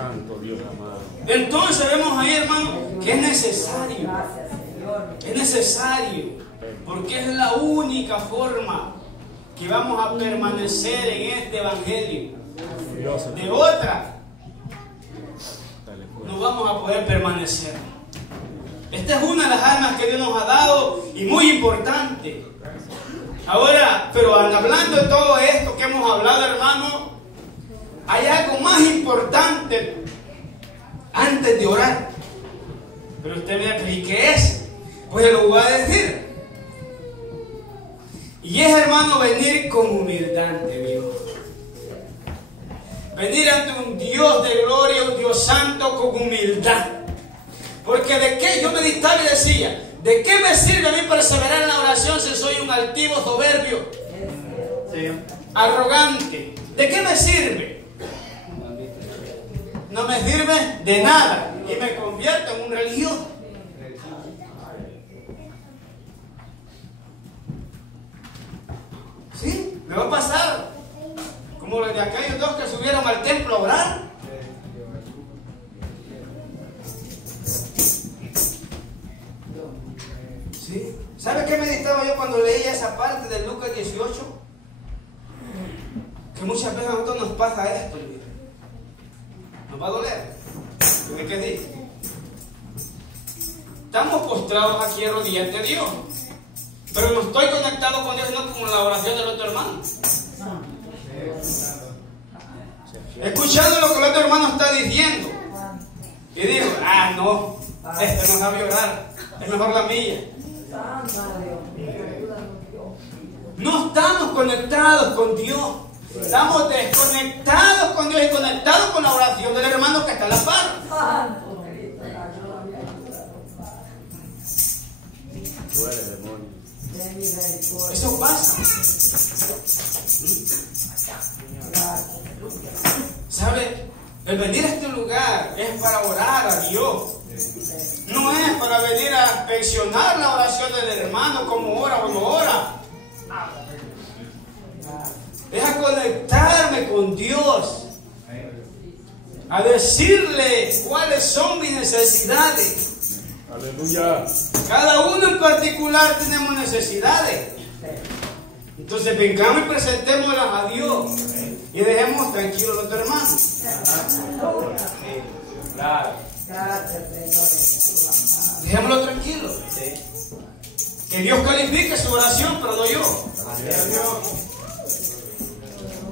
Santo Dios amado. Entonces vemos ahí, hermano, que es necesario. Es necesario. Porque es la única forma que vamos a permanecer en este evangelio. De otra, no vamos a poder permanecer. Esta es una de las armas que Dios nos ha dado y muy importante. Ahora, pero hablando de todo esto que hemos hablado, hermano, hay algo más importante antes de orar. Pero usted me dice, ¿y qué es? Pues lo voy a decir. Y es, hermano, venir con humildad ante Dios. Venir ante un Dios de gloria, un Dios santo con humildad. Porque de qué, yo meditaba y decía, ¿de qué me sirve a mí perseverar en la oración si soy un altivo, soberbio, arrogante? ¿De qué me sirve? No me sirve de nada y me convierto en un religioso. ¿Sí? Me va a pasar como los de aquellos dos que subieron al templo a orar. ¿Sí? ¿Sabe qué meditaba yo cuando leía esa parte de Lucas 18? Que muchas veces a nosotros nos pasa esto. Nos va a doler. ¿Qué dice? Estamos postrados aquí a rodillas de Dios, pero no estoy conectado con Dios, sino con la oración del otro hermano. Escuchando lo que el otro hermano está diciendo. Y digo, no, este no sabe orar, es mejor la mía. No estamos conectados con Dios. Estamos desconectados con Dios y conectados con la oración del hermano que está a la par. Eso pasa. ¿Sabe? El venir a este lugar es para orar a Dios. No es para venir a inspeccionar la oración del hermano, como ora o no ora. Es a conectarme con Dios, a decirle cuáles son mis necesidades. Aleluya. Cada uno en particular tenemos necesidades. Entonces vengamos y presentémoslas a Dios y dejemos tranquilos a nuestro hermano. Claro. Dejémoslo tranquilo. Que Dios califique su oración, pero no yo.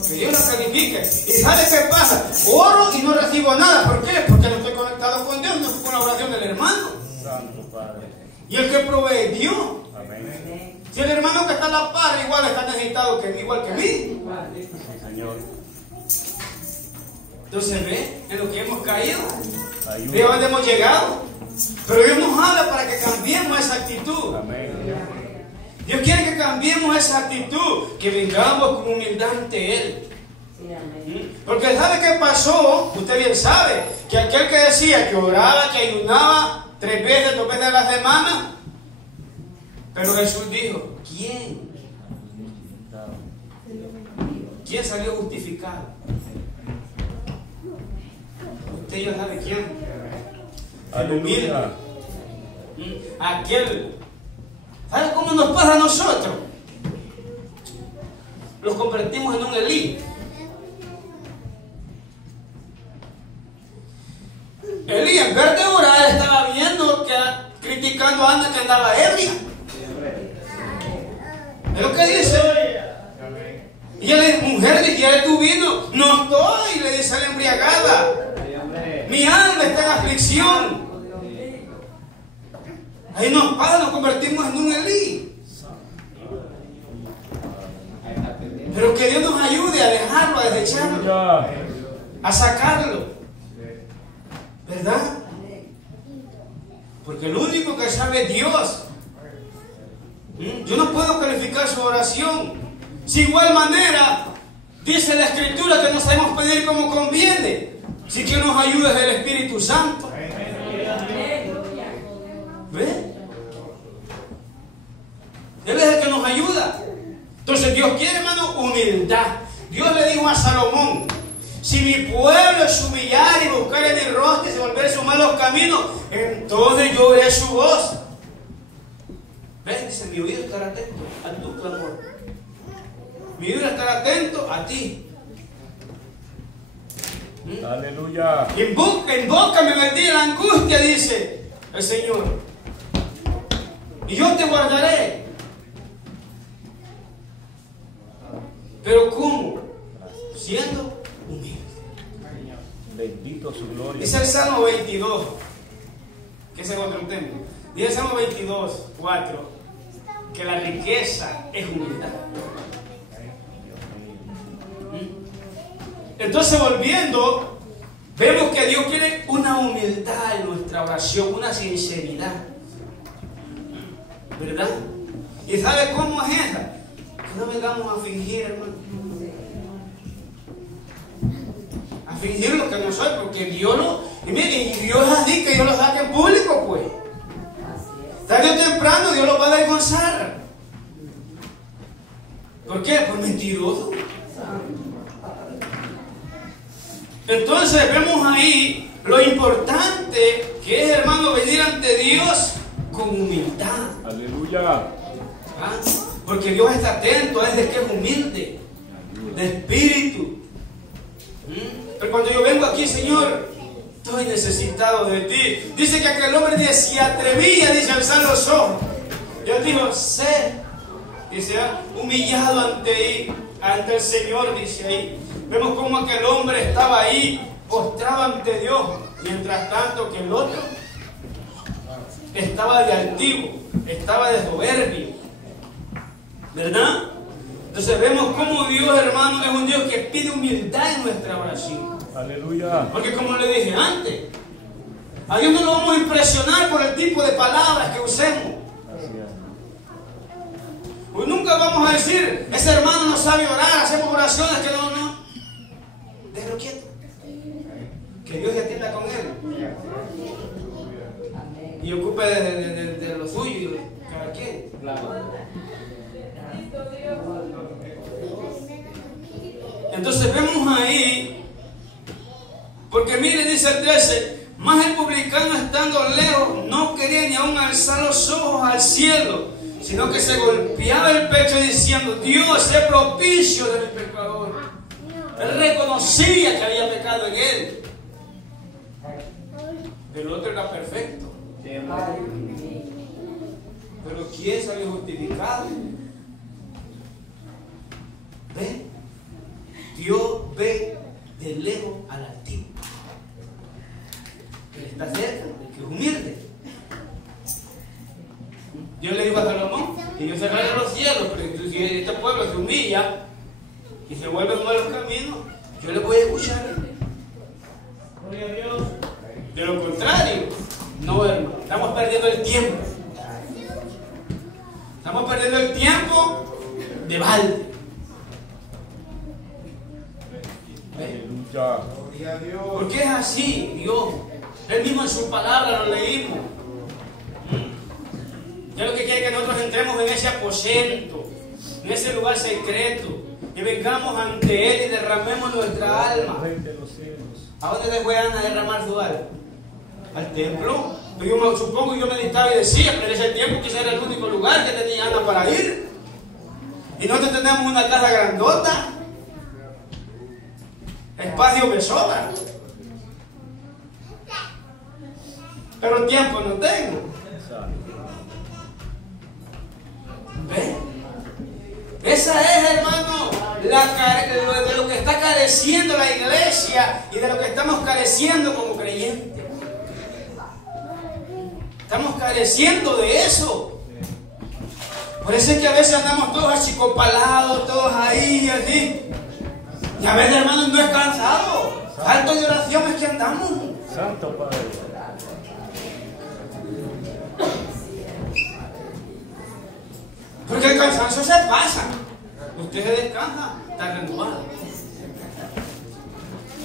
Que Dios la califique. ¿Y sabe qué pasa? Oro y no recibo nada. ¿Por qué? Porque no estoy conectado con Dios, no estoy con la oración del hermano. Santo Padre. Y el que provee es Dios. Amén. Si el hermano que está a la par igual está necesitado que igual que mí. Señor. Entonces ve en lo que hemos caído. Ayuda. Ve a dónde hemos llegado. Pero Dios nos habla para que cambiemos esa actitud. Amén. Dios quiere que cambiemos esa actitud, que vengamos con humildad ante Él. Porque ¿sabe qué pasó? Usted bien sabe que aquel que decía que oraba, que ayunaba 3 veces, 2 veces a la semana, pero Jesús dijo, ¿quién? ¿Quién salió justificado? Usted ya sabe quién. El humilde. Aquel. ¿Sabe cómo nos pasa a nosotros? Los convertimos en un Elí. Elí, en vez de orar, estaba viendo, criticando a Ana que andaba ebria. Es lo que dice. Y la mujer le dice, tu vino. No estoy, le dice a la embriagada. Mi alma está en aflicción. Ahí nos pasa, nos convertimos en un Elí. Pero que Dios nos ayude a dejarlo, a desecharlo, a sacarlo. ¿Verdad? Porque el único que sabe es Dios. Yo no puedo calificar su oración. Si de igual manera dice la Escritura que no sabemos pedir como conviene, si quien nos ayuda es el Espíritu Santo. ¿Ve? Él es el que nos ayuda. Entonces Dios quiere, hermano, humildad. Dios le dijo a Salomón, Si mi pueblo se humillara y buscara mi rostro y se volviera a sus malos caminos, entonces yo oiré su voz. ¿Ves? Dice, mi oído estará atento a tu clamor. Mi oído estará atento a ti. Aleluya. Invócame en el día de la angustia, dice el Señor. Y yo te guardaré. ¿Pero cómo? Siendo humilde. Bendito su gloria. Dice el Salmo 22, que ese es otro tema. Dice el Salmo 22, 4, que la riqueza es humildad. Entonces, volviendo, vemos que Dios quiere una humildad en nuestra oración, una sinceridad, ¿verdad? ¿Y sabe cómo es esa? Que no vengamos a fingir, hermano. A fingir lo que no soy, porque Dios no... Y miren, Dios es así, que Dios lo saque en público, pues. Tarde o temprano Dios lo va a avergonzar. ¿Por qué? Por mentiroso. Entonces vemos ahí lo importante que es, hermano, venir ante Dios con humildad. Aleluya. ¿Ah? Porque Dios está atento a ese que es humilde, de espíritu. Pero cuando yo vengo aquí, Señor, estoy necesitado de ti. Dice que aquel hombre se atrevía, dice, a alzar los ojos. Dios dijo, sé, dice, humillado ante el Señor, dice ahí. Vemos cómo aquel hombre estaba ahí, postrado ante Dios, mientras tanto que el otro estaba de altivo, estaba de soberbio, ¿verdad? Entonces vemos cómo Dios, hermano, es un Dios que pide humildad en nuestra oración. Aleluya. Porque como le dije antes, a Dios no lo vamos a impresionar por el tipo de palabras que usemos. Pues nunca vamos a decir, ese hermano no sabe orar, hacemos oraciones que no. Déjalo quieto. Que Dios se atienda con él. Y ocupe de lo suyo, cada quien. Entonces vemos ahí, porque mire, dice el 13, mas el publicano estando lejos no quería ni aún alzar los ojos al cielo, sino que se golpeaba el pecho diciendo, Dios, sé propicio de mi pecador. Él reconocía que había pecado en él. Pero el otro era perfecto. Pero ¿quién salió justificado? ¿Ve? Dios ve de lejos al altivo. Él está cerca, el que es humilde. Dios le dijo a Salomón, y yo cerraré los cielos, pero si este pueblo se humilla y se vuelve a los caminos, yo le voy a escuchar. Gloria a Dios. De lo contrario, no, hermano, estamos perdiendo el tiempo. Estamos perdiendo el tiempo de balde. Aleluya. Porque es así, Dios. Él mismo en su palabra lo leímos. Ya lo que quiere que nosotros entremos en ese aposento, en ese lugar secreto, y vengamos ante Él y derramemos nuestra alma. ¿A dónde le fue Ana a derramar su alma? Al templo. Yo supongo que yo meditaba y decía, pero en ese tiempo quizás era el único lugar que tenía Ana para ir. Y nosotros tenemos una casa grandota. Espacio me sobra. Pero tiempo no tengo. ¿Ves? Esa es, hermano, de lo que está careciendo la iglesia y de lo que estamos careciendo como creyentes. Estamos careciendo de eso. Por eso es que a veces andamos todos achicopalados, todos ahí y así. Y a veces, hermano, no es cansado. Falto de oración es que andamos. Santo Padre. Porque el cansancio se pasa. Usted se descansa, está renovado.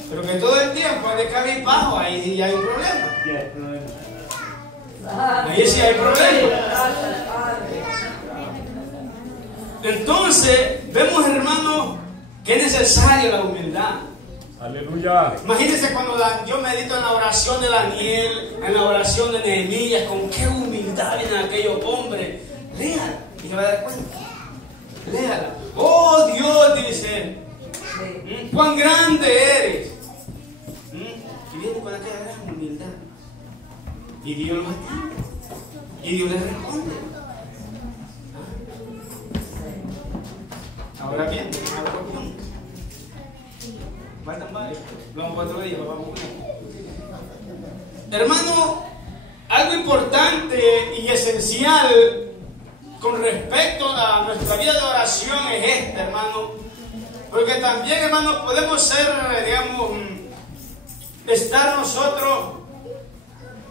Pero que todo el tiempo hay de cabizbajo, ahí ya hay un problema. Ahí sí hay problema. Entonces, vemos, hermanos, que es necesaria la humildad. Aleluya. Imagínense cuando yo medito en la oración de Daniel, en la oración de Nehemías, con qué humildad vienen aquellos hombres. Léala y se va a dar cuenta. Léala. Oh Dios, dice, cuán grande eres. Y viene con aquella gran humildad. Y Dios los atiende. Y Dios les responde. Ahora bien, otro punto. Faltan varios. Vamos para otro día, vamos con él. Hermano, algo importante y esencial con respecto a nuestra vida de oración es esta, hermano. Porque también, hermano, podemos ser, digamos, estar nosotros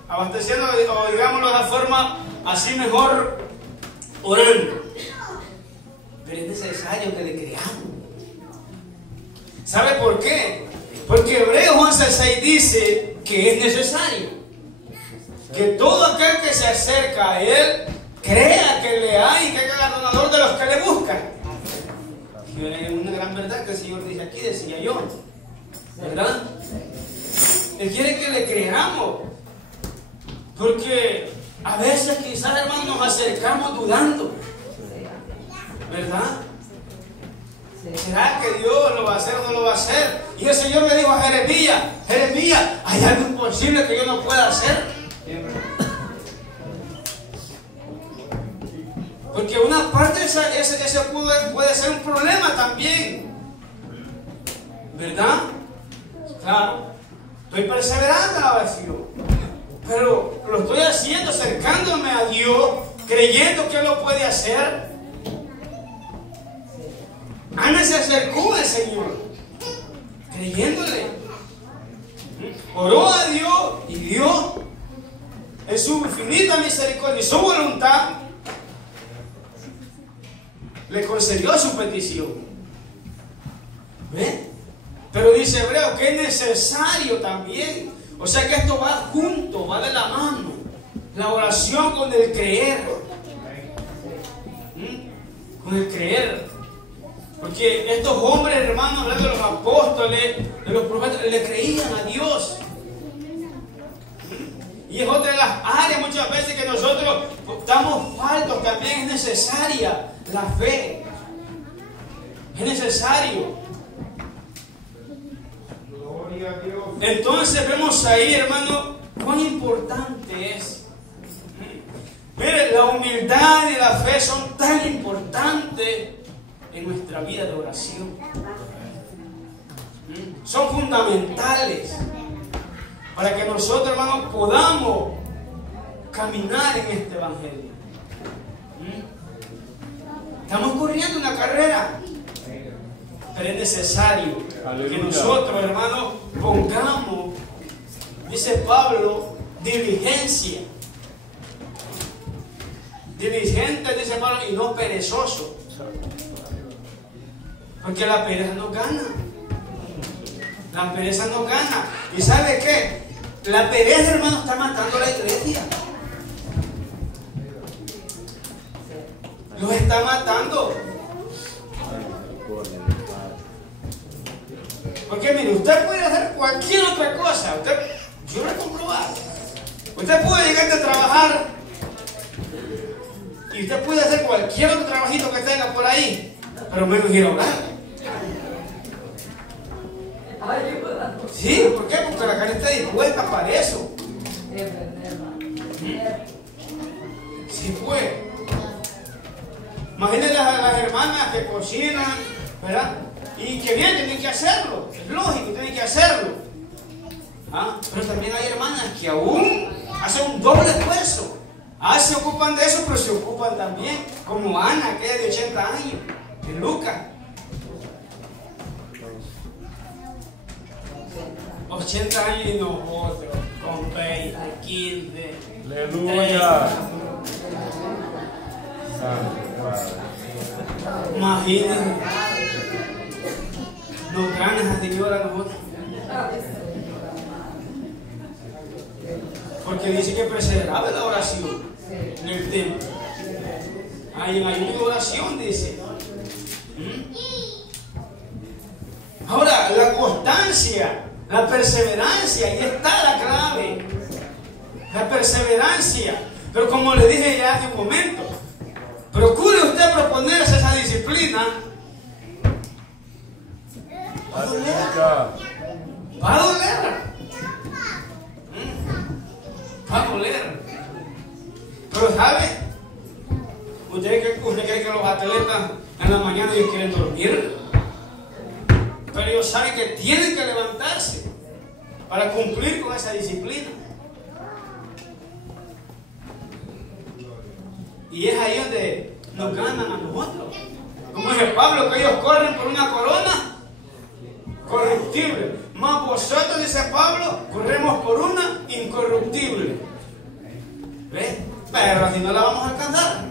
abasteciendo, o digámoslo de la forma así mejor, orando. Pero es necesario que le creamos. ¿Sabe por qué? Porque Hebreos 11:6 dice que es necesario que todo aquel que se acerca a Él crea que le hay y que es galardonador de los que le buscan. Y es una gran verdad que el Señor dice aquí, decía yo, ¿verdad? Él quiere que le creamos, porque a veces quizás, hermanos, nos acercamos dudando, ¿verdad? ¿Será que Dios lo va a hacer o no lo va a hacer? Y el Señor le dijo a Jeremías, Jeremías, ¿hay algo imposible que yo no pueda hacer? Porque una parte ese puede ser un problema también, ¿verdad? Claro, estoy perseverando en la oración, pero lo estoy haciendo acercándome a Dios, creyendo que Él lo puede hacer. Ana se acercó al Señor, creyéndole. Oró a Dios y Dios, en su infinita misericordia y su voluntad, le concedió su petición. ¿Ven? Pero dice Hebreo que es necesario también. O sea que esto va junto, va de la mano. La oración con el creer. Con el creer. Porque estos hombres, hermanos, de los apóstoles, de los profetas, le creían a Dios. Y es otra de las áreas muchas veces que nosotros estamos faltos. También es necesaria la fe. Es necesario. Gloria a Dios. Entonces vemos ahí, hermano, cuán importante es. Mire, la humildad y la fe son tan importantes en nuestra vida de oración. Son fundamentales para que nosotros, hermanos, podamos caminar en este evangelio. Estamos corriendo una carrera, pero es necesario que nosotros, hermanos, pongamos, dice Pablo, diligencia. Diligente, dice Pablo, y no perezoso. Porque la pereza no gana. La pereza no gana. ¿Y sabe qué? La pereza, hermano, está matando a la iglesia. Los está matando. Porque mire, usted puede hacer cualquier otra cosa. Yo lo he comprobado. Usted puede llegar a trabajar y usted puede hacer cualquier otro trabajito que tenga por ahí, pero menos ir a orar. Sí, ¿por qué? Porque la carne está dispuesta para eso. Sí, pues. Imagínense a las hermanas que cocinan, ¿verdad? Y que bien, tienen que hacerlo. Es lógico, tienen que hacerlo. ¿Ah? Pero también hay hermanas que aún hacen un doble esfuerzo. Se ocupan de eso, pero se ocupan también, como Ana, que es de 80 años, de Lucas. 80 años y nosotros, con 20, 15. Aleluya. Imagínense. Nos ganas a Señor a nosotros. Porque dice que perseveraba en la oración en el templo. Hay en ayuno y oración, dice. Ahora, la constancia perseverancia. La perseverancia, ahí está la clave. La perseverancia. Pero como le dije ya hace un momento, procure usted proponerse esa disciplina. Va a doler. Va a doler. Va a doler. Pero ¿sabe? ¿Usted cree que los atletas en la mañana ellos quieren dormir? Pero ellos saben que tienen que levantarse para cumplir con esa disciplina. Y es ahí donde nos ganan a nosotros. Como dice Pablo, que ellos corren por una corona corruptible. Mas vosotros, dice Pablo, corremos por una incorruptible. ¿Ves? Pero así no la vamos a alcanzar.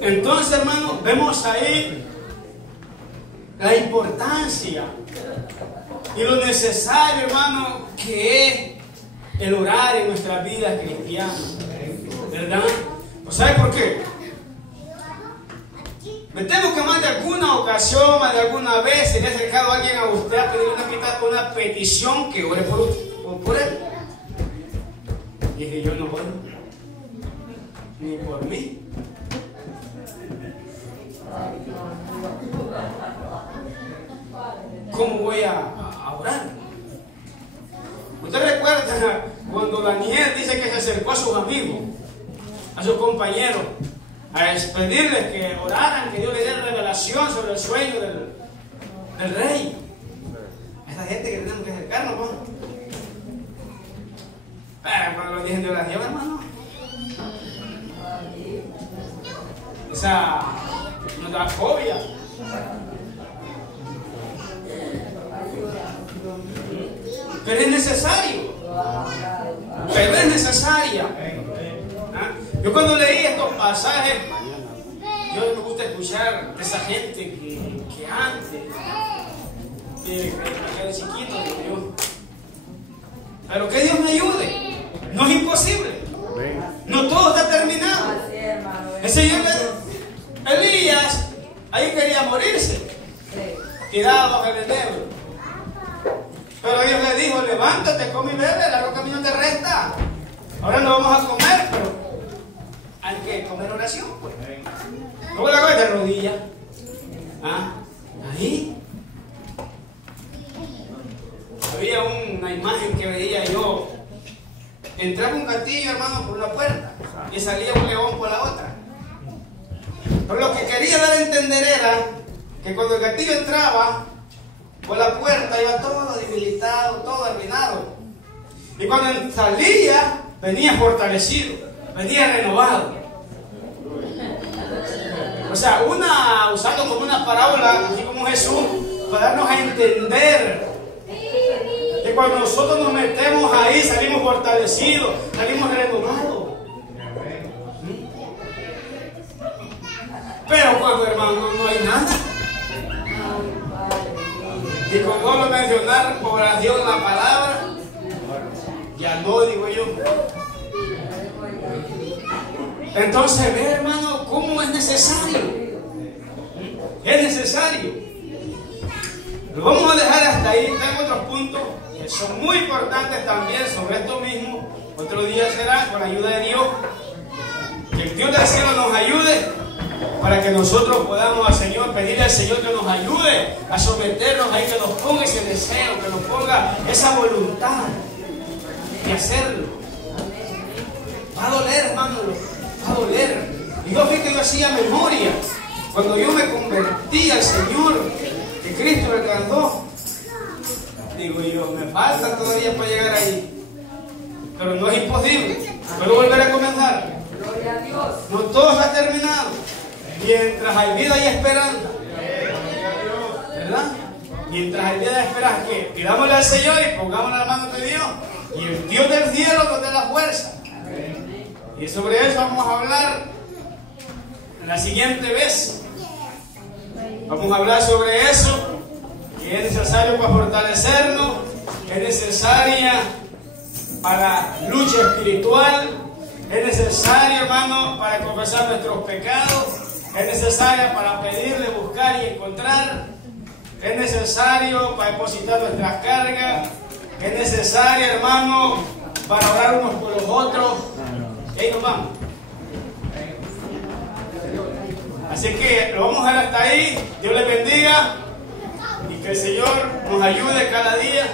Entonces, hermano, vemos ahí la importancia y lo necesario, hermano, que es el orar en nuestra vida cristiana, ¿verdad? ¿Sabe por qué? Me temo que más de alguna ocasión, más de alguna vez se le ha acercado a alguien a usted a pedir una petición que ore por él. Y dije, yo no oro, ni por mí. ¿Cómo voy a orar? ¿Usted recuerda cuando Daniel dice que se acercó a sus amigos, a sus compañeros, a pedirles que oraran, que Dios le diera revelación sobre el sueño del rey? A esa gente que tenemos que acercarnos, ¿no? Pero cuando lo dicen de oración, hermano, esa nos da fobia. Pero es necesario. Pero es necesaria. ¿Ah? Yo cuando leí estos pasajes, yo me gusta escuchar de esa gente que antes, que era chiquito, Dios. Pero que Dios me ayude. No es imposible. No todo está terminado. El Señor, Elías, ahí quería morirse, tirado bajo el enebro. Pero Dios le dijo, levántate, come y bebe, el largo camino te resta. Ahora no vamos a comer, pero hay que comer oración, pues. Luego la coge de rodillas. ¿Ah? Ahí había una imagen que veía yo. Entraba un gatillo, hermano, por una puerta y salía un león por la otra. Pero lo que quería dar a entender era que cuando el gatillo entraba por la puerta iba todo debilitado, todo arruinado. Y cuando salía, venía fortalecido, venía renovado. O sea, usando como una parábola, así como Jesús, para darnos a entender que cuando nosotros nos metemos ahí, salimos fortalecidos, salimos renovados. Pero cuando, hermano, no hay nada. Y con solo mencionar oración la palabra, ya no, digo yo. Entonces, ve, hermano, cómo es necesario. Es necesario. Lo vamos a dejar hasta ahí. Tengo otros puntos que son muy importantes también sobre esto mismo. Otro día será, con la ayuda de Dios, que el Dios del cielo nos ayude para que nosotros podamos al Señor pedirle al Señor que nos ayude a someternos ahí, que nos ponga ese deseo, que nos ponga esa voluntad de hacerlo. Va a doler, hermano, va a doler. Y yo vi que yo hacía memoria cuando yo me convertí al Señor, que Cristo me alcanzó. Digo yo, me falta todavía para llegar ahí, pero no es imposible. Puedo volver a comenzar. No todo está terminado. Mientras hay vida y esperanza, ¿verdad? Mientras hay vida y esperanza, que pidámosle al Señor y pongámosle las manos de Dios, y el Dios del cielo nos dé la fuerza. Y sobre eso vamos a hablar la siguiente vez. Vamos a hablar sobre eso, que es necesario para fortalecernos, es necesaria para lucha espiritual, es necesario, hermano, para confesar nuestros pecados. es necesaria para pedirle, buscar y encontrar, es necesario para depositar nuestras cargas, es necesaria, hermano, para orar unos por los otros. Y ahí nos vamos. Así que lo vamos a dejar hasta ahí. Dios les bendiga y que el Señor nos ayude cada día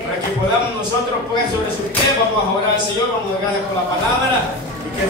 para que podamos nosotros poner sobre su pie. Vamos a orar al Señor, vamos a dar gracias por la palabra y que